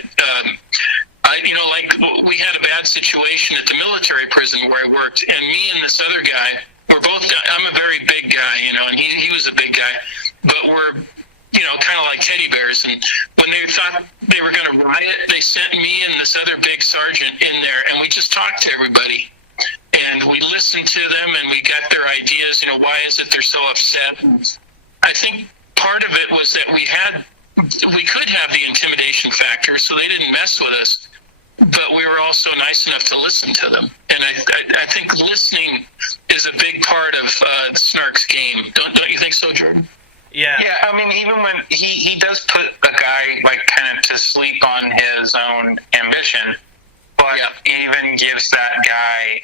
we had a bad situation at the military prison where I worked, and me and this other guy, I'm a very big guy, and he was a big guy, but we're kind of like teddy bears. And when they thought they were going to riot, they sent me and this other big sergeant in there, and we just talked to everybody. And we listened to them, and we got their ideas, why is it they're so upset? And I think part of it was that we could have the intimidation factor, so they didn't mess with us. But we were also nice enough to listen to them. And I think listening is a big part of Snarc's game. Don't you think so, Jordan? Yeah. Yeah, I mean, even when he does put a guy kind of to sleep on his own ambition, but even gives that guy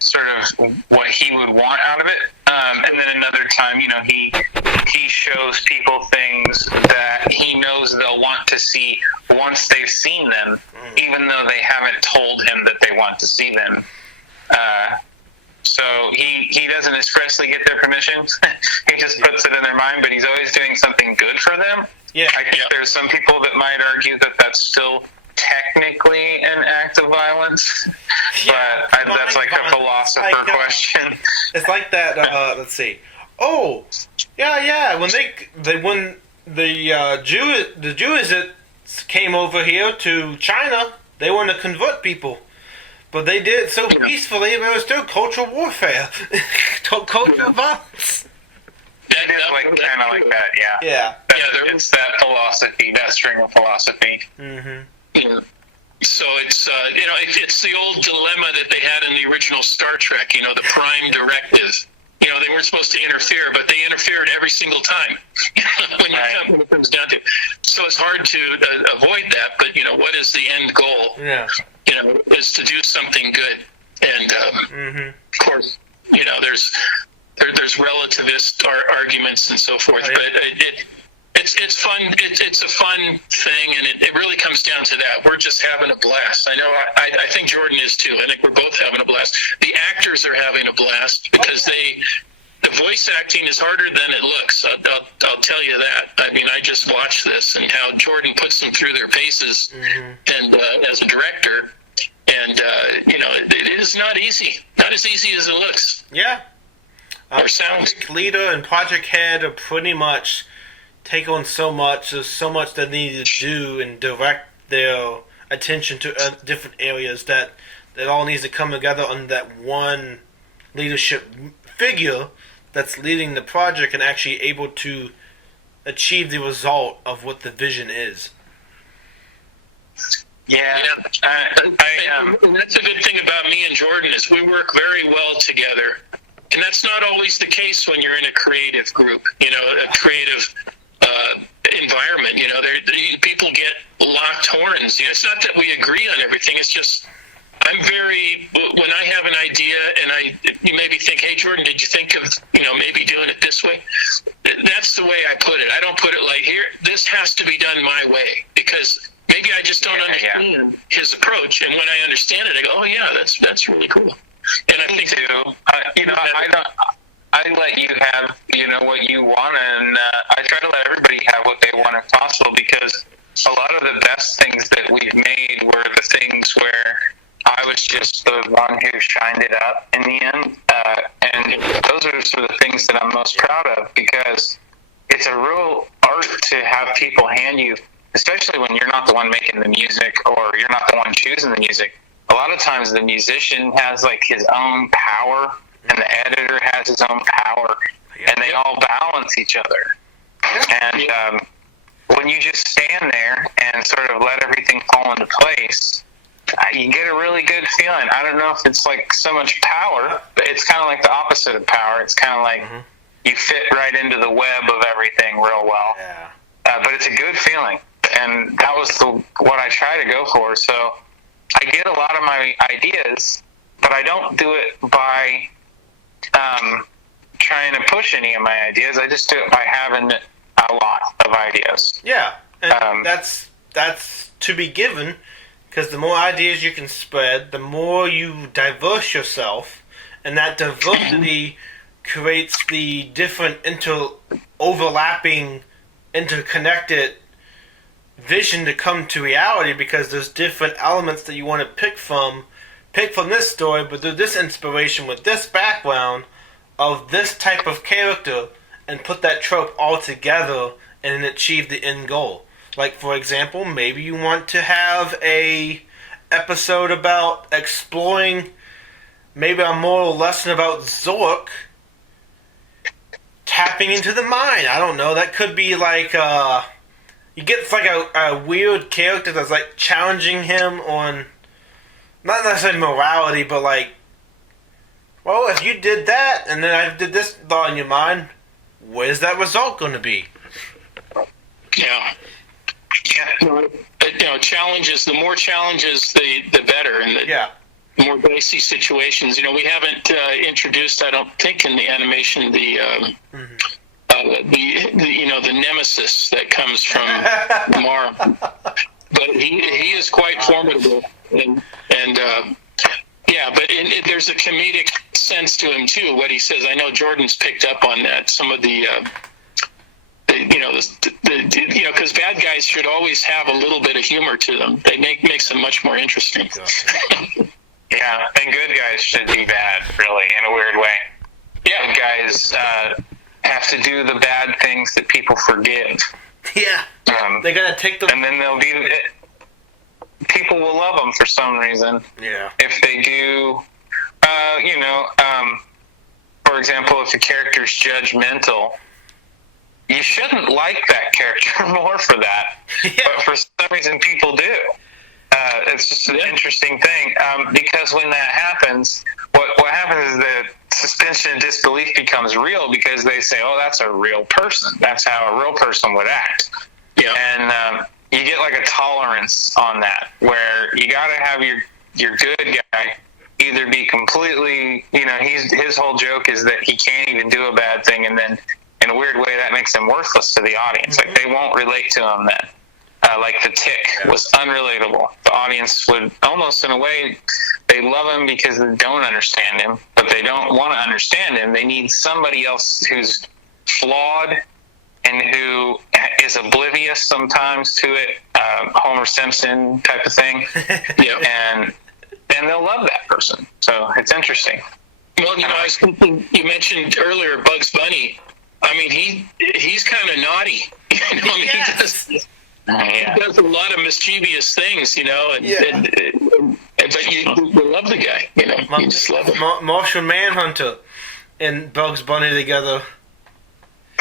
sort of what he would want out of it. And then another time, he shows people things that he knows they'll want to see once they've seen them, even though they haven't told him that they want to see them. So he doesn't expressly get their permission. He just puts it in their mind, but he's always doing something good for them. Yeah. I think there's some people that might argue that that's still technically an act of violence, but that's like a philosopher question. It's like that. Let's see. Oh, yeah. When the Jews that came over here to China, they wanted to convert people, but they did it so peacefully. There was still cultural warfare, cultural violence. It is kind of like that, yeah. Yeah. There is that philosophy, that string of philosophy. Mm-hmm. Yeah. So it's it's the old dilemma that they had in the original Star Trek. The prime directive. They weren't supposed to interfere, but they interfered every single time. When it comes down to it. So it's hard to avoid that. But what is the end goal? Yeah. Is to do something good. And of course, there's relativist arguments and so forth, but it's fun. It's a fun thing, and it really comes down to that. We're just having a blast. I know. I think Jordan is too. I think we're both having a blast. The actors are having a blast because the voice acting is harder than it looks. I'll tell you that. I mean, I just watched this and how Jordan puts them through their paces, and as a director, and it is not easy. Not as easy as it looks. Yeah. Or sounds. Project leader and project head are pretty much take on so much. There's so much that they need to do and direct their attention to different areas that all needs to come together under that one leadership figure that's leading the project and actually able to achieve the result of what the vision is. Yeah, and that's a good thing about me and Jordan is we work very well together. And that's not always the case when you're in a creative group, a creative environment. People get locked horns. It's not that we agree on everything. It's just when I have an idea and you maybe think, hey, Jordan, did you think of, maybe doing it this way? That's the way I put it. I don't put it like, here, this has to be done my way, because maybe I just don't understand his approach. And when I understand it, I go, oh, yeah, that's really cool. And I think too. I let you have, what you want, and I try to let everybody have what they want if possible, because a lot of the best things that we've made were the things where I was just the one who shined it up in the end, and those are sort of the things that I'm most proud of, because it's a real art to have people hand you, especially when you're not the one making the music or you're not the one choosing the music. A lot of times the musician has like his own power and the editor has his own power, and they all balance each other. And when you just stand there and sort of let everything fall into place, you get a really good feeling. I don't know if it's like so much power, but it's kind of like the opposite of power. It's kind of like you fit right into the web of everything real well. Yeah. But it's a good feeling, and that was what I try to go for. So I get a lot of my ideas, but I don't do it by trying to push any of my ideas. I just do it by having a lot of ideas. Yeah, and that's to be given, because the more ideas you can spread, the more you diverse yourself, and that diversity creates the different overlapping, interconnected vision to come to reality, because there's different elements that you want to pick from this story, but do this inspiration with this background of this type of character and put that trope all together and achieve the end goal. Like, for example, maybe you want to have a episode about exploring maybe a moral lesson about Zork tapping into the mind. I don't know. That could be like you get like a weird character that's like challenging him on not necessarily morality, but like, well, if you did that and then I did this thought in your mind, where's that result going to be? Yeah. Challenges. The more challenges, the better. And more dicey situations. We haven't introduced, I don't think, in the animation the nemesis that comes from Mara, but he is quite formidable, and but there's a comedic sense to him too. What he says, I know Jordan's picked up on that. Some of because bad guys should always have a little bit of humor to them. They makes them much more interesting. Yeah, and good guys should be bad, really, in a weird way. Yeah, good guys have to do the bad things that people forgive. Yeah, they gotta take them, and then they'll be. People will love them for some reason. Yeah. If they do, for example, if the character's judgmental, you shouldn't like that character more for that. Yeah. But for some reason, people do. It's just an interesting thing, because when that happens, what happens is the suspension of disbelief becomes real, because they say, "Oh, that's a real person. That's how a real person would act." Yeah. And you get like a tolerance on that, where you got to have your good guy either be completely, his whole joke is that he can't even do a bad thing, and then in a weird way that makes him worthless to the audience. Mm-hmm. Like they won't relate to him then. Like the Tick was unrelatable. The audience would almost, in a way, they love him because they don't understand him, but they don't want to understand him. They need somebody else who's flawed and who is oblivious sometimes to it, Homer Simpson type of thing. And they'll love that person. So it's interesting. Well, I was thinking, you mentioned earlier Bugs Bunny. I mean, he's kind of naughty. Yes. He does a lot of mischievous things, but you love the guy, you just love him. Martian Manhunter and Bugs Bunny together.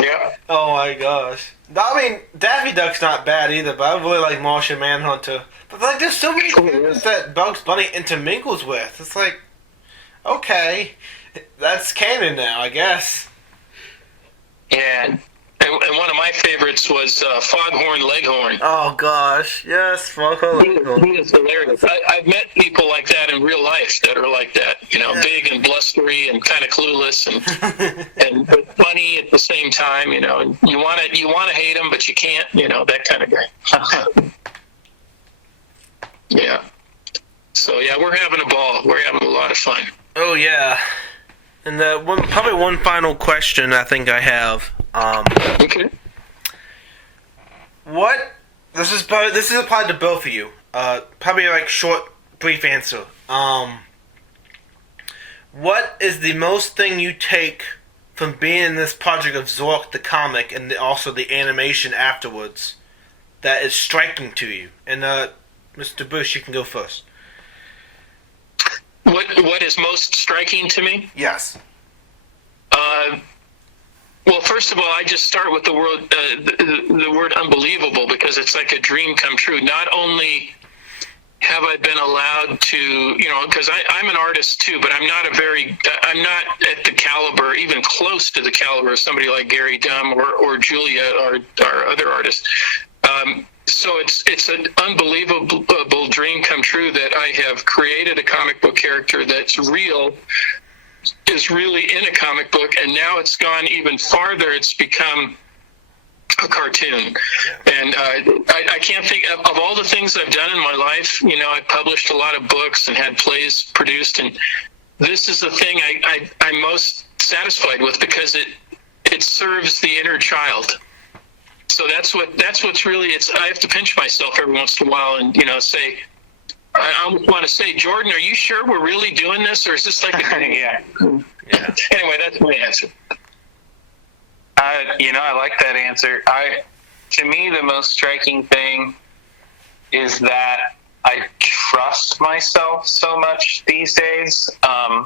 Yeah. Oh my gosh. I mean, Daffy Duck's not bad either, but I really like Martian Manhunter. But there's so many things that Bugs Bunny intermingles with. It's like, okay, that's canon now, I guess. Yeah. And one of my favorites was Foghorn Leghorn. Oh gosh, yes, Foghorn Leghorn. He is hilarious. I've met people like that in real life that are like that, big and blustery and kind of clueless and but funny at the same time. And you want to hate them, but you can't. That kind of guy. Yeah. So yeah, we're having a ball. We're having a lot of fun. Oh yeah. And probably one final question I think I have. Okay. This is applied to both of you. Probably like short, brief answer. What is the most thing you take from being in this project of Zork the comic and also the animation afterwards that is striking to you? And Mr. Bush, you can go first. What is most striking to me? Yes. Well, first of all, I just start with the word unbelievable, because it's like a dream come true. Not only have I been allowed to, because I'm an artist too, but I'm not at the caliber, even close to the caliber of somebody like Gary Dumm or Julia or our other artists. So it's an unbelievable dream come true that I have created a comic book character that's real, is really in a comic book, and now it's gone even farther. It's become a cartoon. And I can't think of all the things I've done in my life. I've published a lot of books and had plays produced, and this is the thing I'm most satisfied with, because it serves the inner child. So that's what's really, I have to pinch myself every once in a while and say, I want to say, Jordan, are you sure we're really doing this, or is this like a Yeah. Anyway, that's my answer. I like that answer. To me, the most striking thing is that I trust myself so much these days, and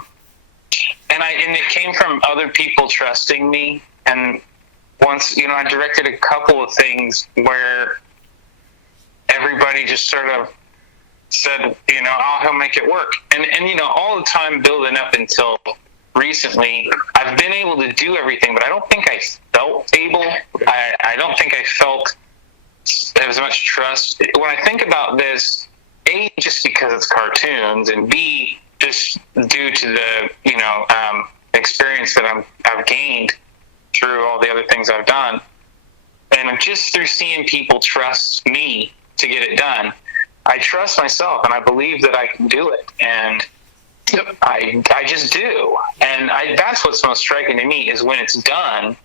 it came from other people trusting me. And once, I directed a couple of things where everybody just sort of said, he'll make it work. And all the time building up until recently, I've been able to do everything, but I don't think I felt able. I don't think I felt as much trust. When I think about this, A, just because it's cartoons, and B, just just due to the, experience that I've gained through all the other things I've done. And just through seeing people trust me to get it done, I trust myself and I believe that I can do it. And I just do. And that's what's most striking to me is when it's done,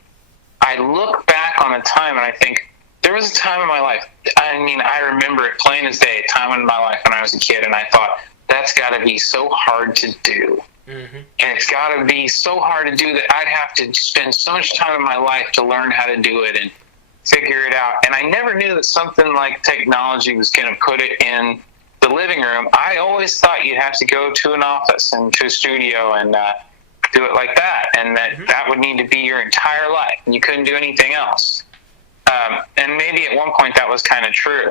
I look back on a time and I think, there was a time in my life, I remember it plain as day, a time in my life when I was a kid, and I thought, that's got to be so hard to do. Mm-hmm. And it's got to be so hard to do that I'd have to spend so much time in my life to learn how to do it and figure it out. And I never knew that something like technology was going to put it in the living room. I always thought you'd have to go to an office and to a studio and do it like that, and that would need to be your entire life, and you couldn't do anything else. And maybe at one point that was kind of true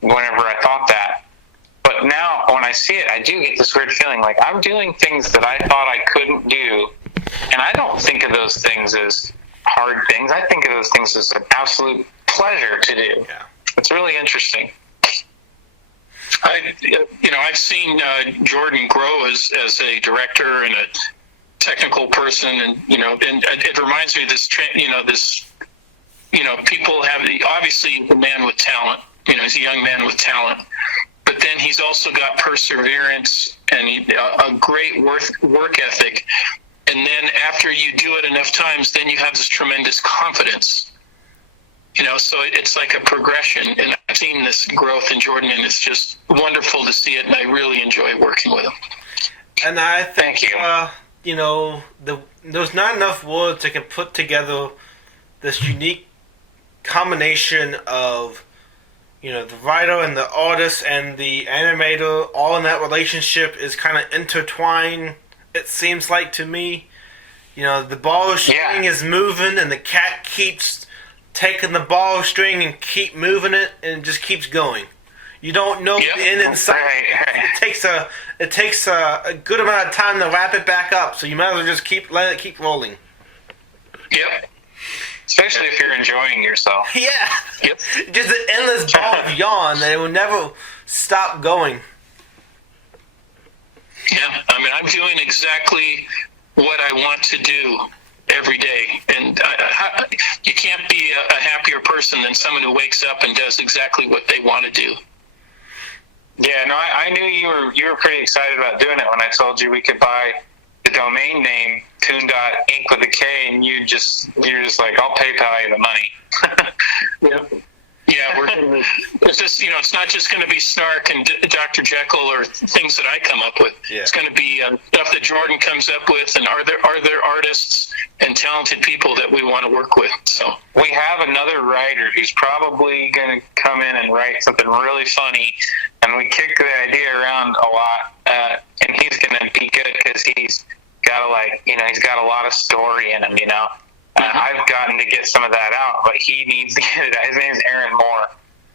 whenever I thought that. But now when I see it, I do get this weird feeling like I'm doing things that I thought I couldn't do. And I don't think of those things as hard things. I think of those things as an absolute pleasure to do. Yeah. It's really interesting. I've seen Jordan grow as a director and a technical person, and it reminds me of this. People have obviously a man with talent. He's a young man with talent, but then he's also got perseverance and a great work ethic. And then after you do it enough times, then you have this tremendous confidence. So it's like a progression, and I've seen this growth in Jordan, and it's just wonderful to see it, and I really enjoy working with him. And I think, Thank you. There's not enough words that can put together this unique combination of, the writer and the artist and the animator, all in that relationship is kind of intertwined, it seems like to me. The ball string is moving, and the cat keeps taking the ball string and keep moving it, and it just keeps going. You don't know the end in sight. Right. It takes a good amount of time to wrap it back up, so you might as well just let it keep rolling. Yep. Especially if you're enjoying yourself. Yeah. Yep. Just an endless ball of yarn that it will never stop going. Yeah, I'm doing exactly what I want to do every day, and you can't be a happier person than someone who wakes up and does exactly what they want to do. Yeah, no, I knew you were pretty excited about doing it when I told you we could buy the domain name Toon.Inc. with a K, and you're just like, I'll PayPal you the money. Yeah, it's just it's not just going to be Snarc and Dr. Jekyll or things that I come up with. Yeah. It's going to be stuff that Jordan comes up with, and are there artists and talented people that we want to work with. So we have another writer who's probably going to come in and write something really funny, and we kick the idea around a lot, and he's going to be good because he's got he's got a lot of story in him, I've gotten to get some of that out, but he needs to get it out. His name's Aaron Moore,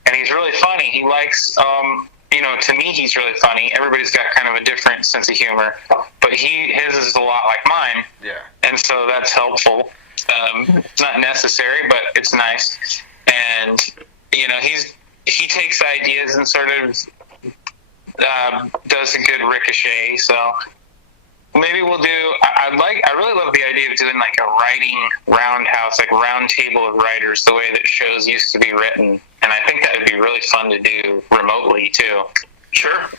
and he's really funny. He likes, to me, he's really funny. Everybody's got kind of a different sense of humor, but his is a lot like mine. Yeah. And so that's helpful. It's not necessary, but it's nice. And he takes ideas and sort of does a good ricochet. So maybe we'll do. I really love the idea of doing like a writing roundhouse, like round table of writers, the way that shows used to be written, and I think that would be really fun to do remotely too. sure.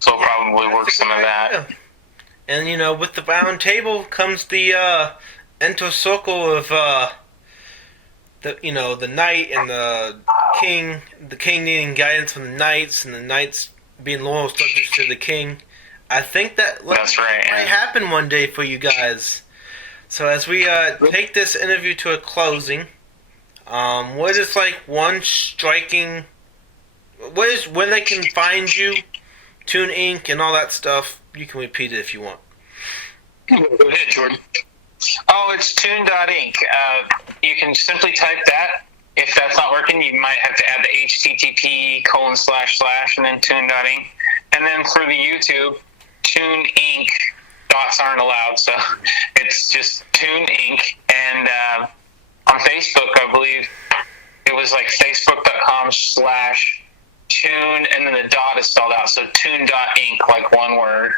So we'll probably work some of that. And with the round table comes the inner circle of the knight and the king needing guidance from the knights, and the knights being loyal subjects to the king. I think That's right. might happen one day for you guys. So as we take this interview to a closing, what is one striking? Where they can find you, Toon Inc. and all that stuff? You can repeat it if you want. Go ahead, Jordan. Oh, it's Toon.Inc. You can simply type that. If that's not working, you might have to add the http:// and then Toon.Inc. And then for the YouTube, Toon Inc. Dots aren't allowed, so it's just Toon Inc. And on Facebook, I believe it was like facebook.com/Toon, and then the dot is spelled out, so Toon.Inc. like one word.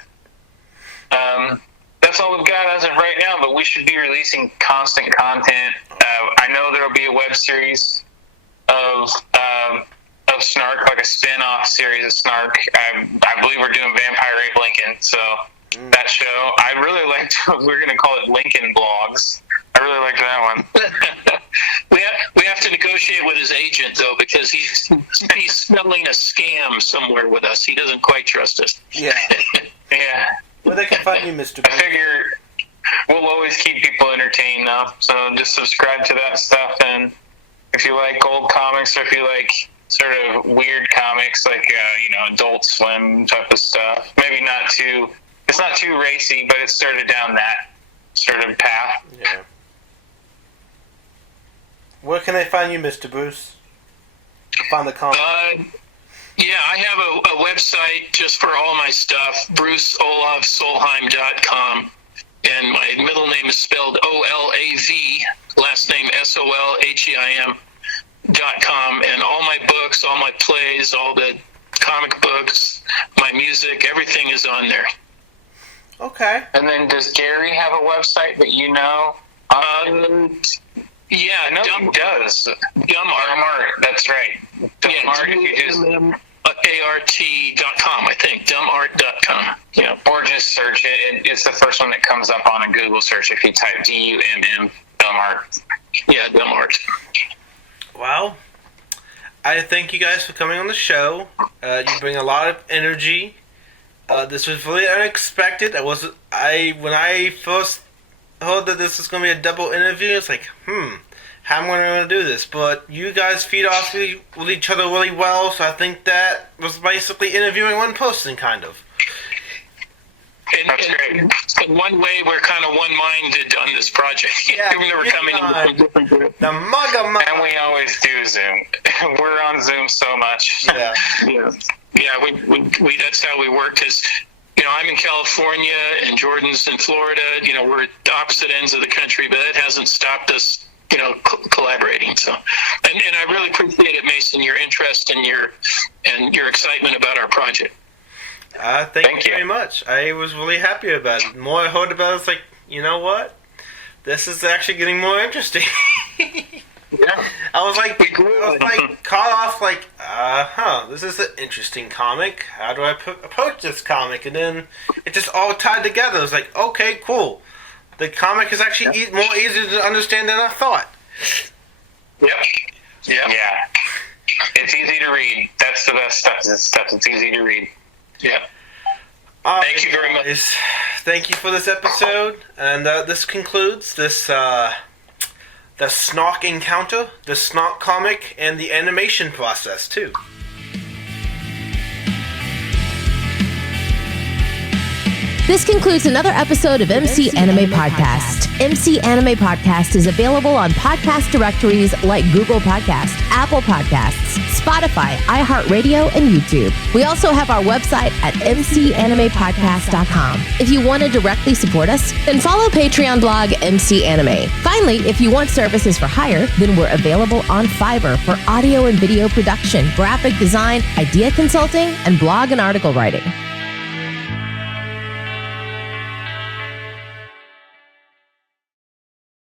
That's all we've got as of right now, but we should be releasing constant content. I know there will be a web series of Snarc, like a spin-off series of Snarc. I believe we're doing Vampire Ape Lincoln, so that show. I really liked, we're going to call it Lincoln Blogs. I really liked that one. We have to negotiate with his agent, though, because he's smelling a scam somewhere with us. He doesn't quite trust us. Yeah. Yeah. Where they can find you, Mr. I figure we'll always keep people entertained, though. So just subscribe to that stuff, and if you like old comics, or if you like sort of weird comics, like Adult Swim type of stuff, maybe not too. It's not too racy, but it's sort of down that sort of path. Yeah. Where can they find you, Mr. Bruce? Find the comic. Yeah, I have a website just for all my stuff, bruceolavsolheim.com. And my middle name is spelled O-L-A-V, last name SOLHEIM.com. And all my books, all my plays, all the comic books, my music, everything is on there. Okay. And then does Gary have a website that you know? Yeah, no, he does. Dumb Art. That's right. Dumb Art. ART.com, I think. Dumbart.com. Yeah. Or just search it. It's the first one that comes up on a Google search if you type DUMM, Dumb Art. Yeah, Dumb Art. Well, I thank you guys for coming on the show. You bring a lot of energy. This was really unexpected. When I first heard that this was going to be a double interview, it's like, how am I going to do this? But you guys feed off with each other really well, so I think that was basically interviewing one person, kind of. That's great. In one way, we're kind of one-minded on this project. Yeah, even though we're coming in different groups. The mugga. And we always do Zoom. We're on Zoom so much. Yeah. Yeah, we that's how we work, because I'm in California and Jordan's in Florida. We're at the opposite ends of the country, but it hasn't stopped us, collaborating. So, and I really appreciate it, Mason, your interest and your excitement about our project. Thank you very much. I was really happy about it. The more I heard about it, it's like, you know what? This is actually getting more interesting. Yeah. I was caught off this is an interesting comic. How do I approach this comic? And then it just all tied together. It was like, okay, cool. The comic is actually more easy to understand than I thought. Yep. Yeah. It's easy to read. That's the best stuff. It's easy to read. Yeah. Thank you very much. Thank you for this episode. And this concludes this the Snarc encounter, the Snarc comic, and the animation process, too. This concludes another episode of MC Anime Podcast. MC Anime Podcast is available on podcast directories like Google Podcast, Apple Podcasts, Spotify, iHeartRadio, and YouTube. We also have our website at mcanimepodcast.com. If you want to directly support us, then follow Patreon blog MC Anime. Finally, if you want services for hire, then we're available on Fiverr for audio and video production, graphic design, idea consulting, and blog and article writing.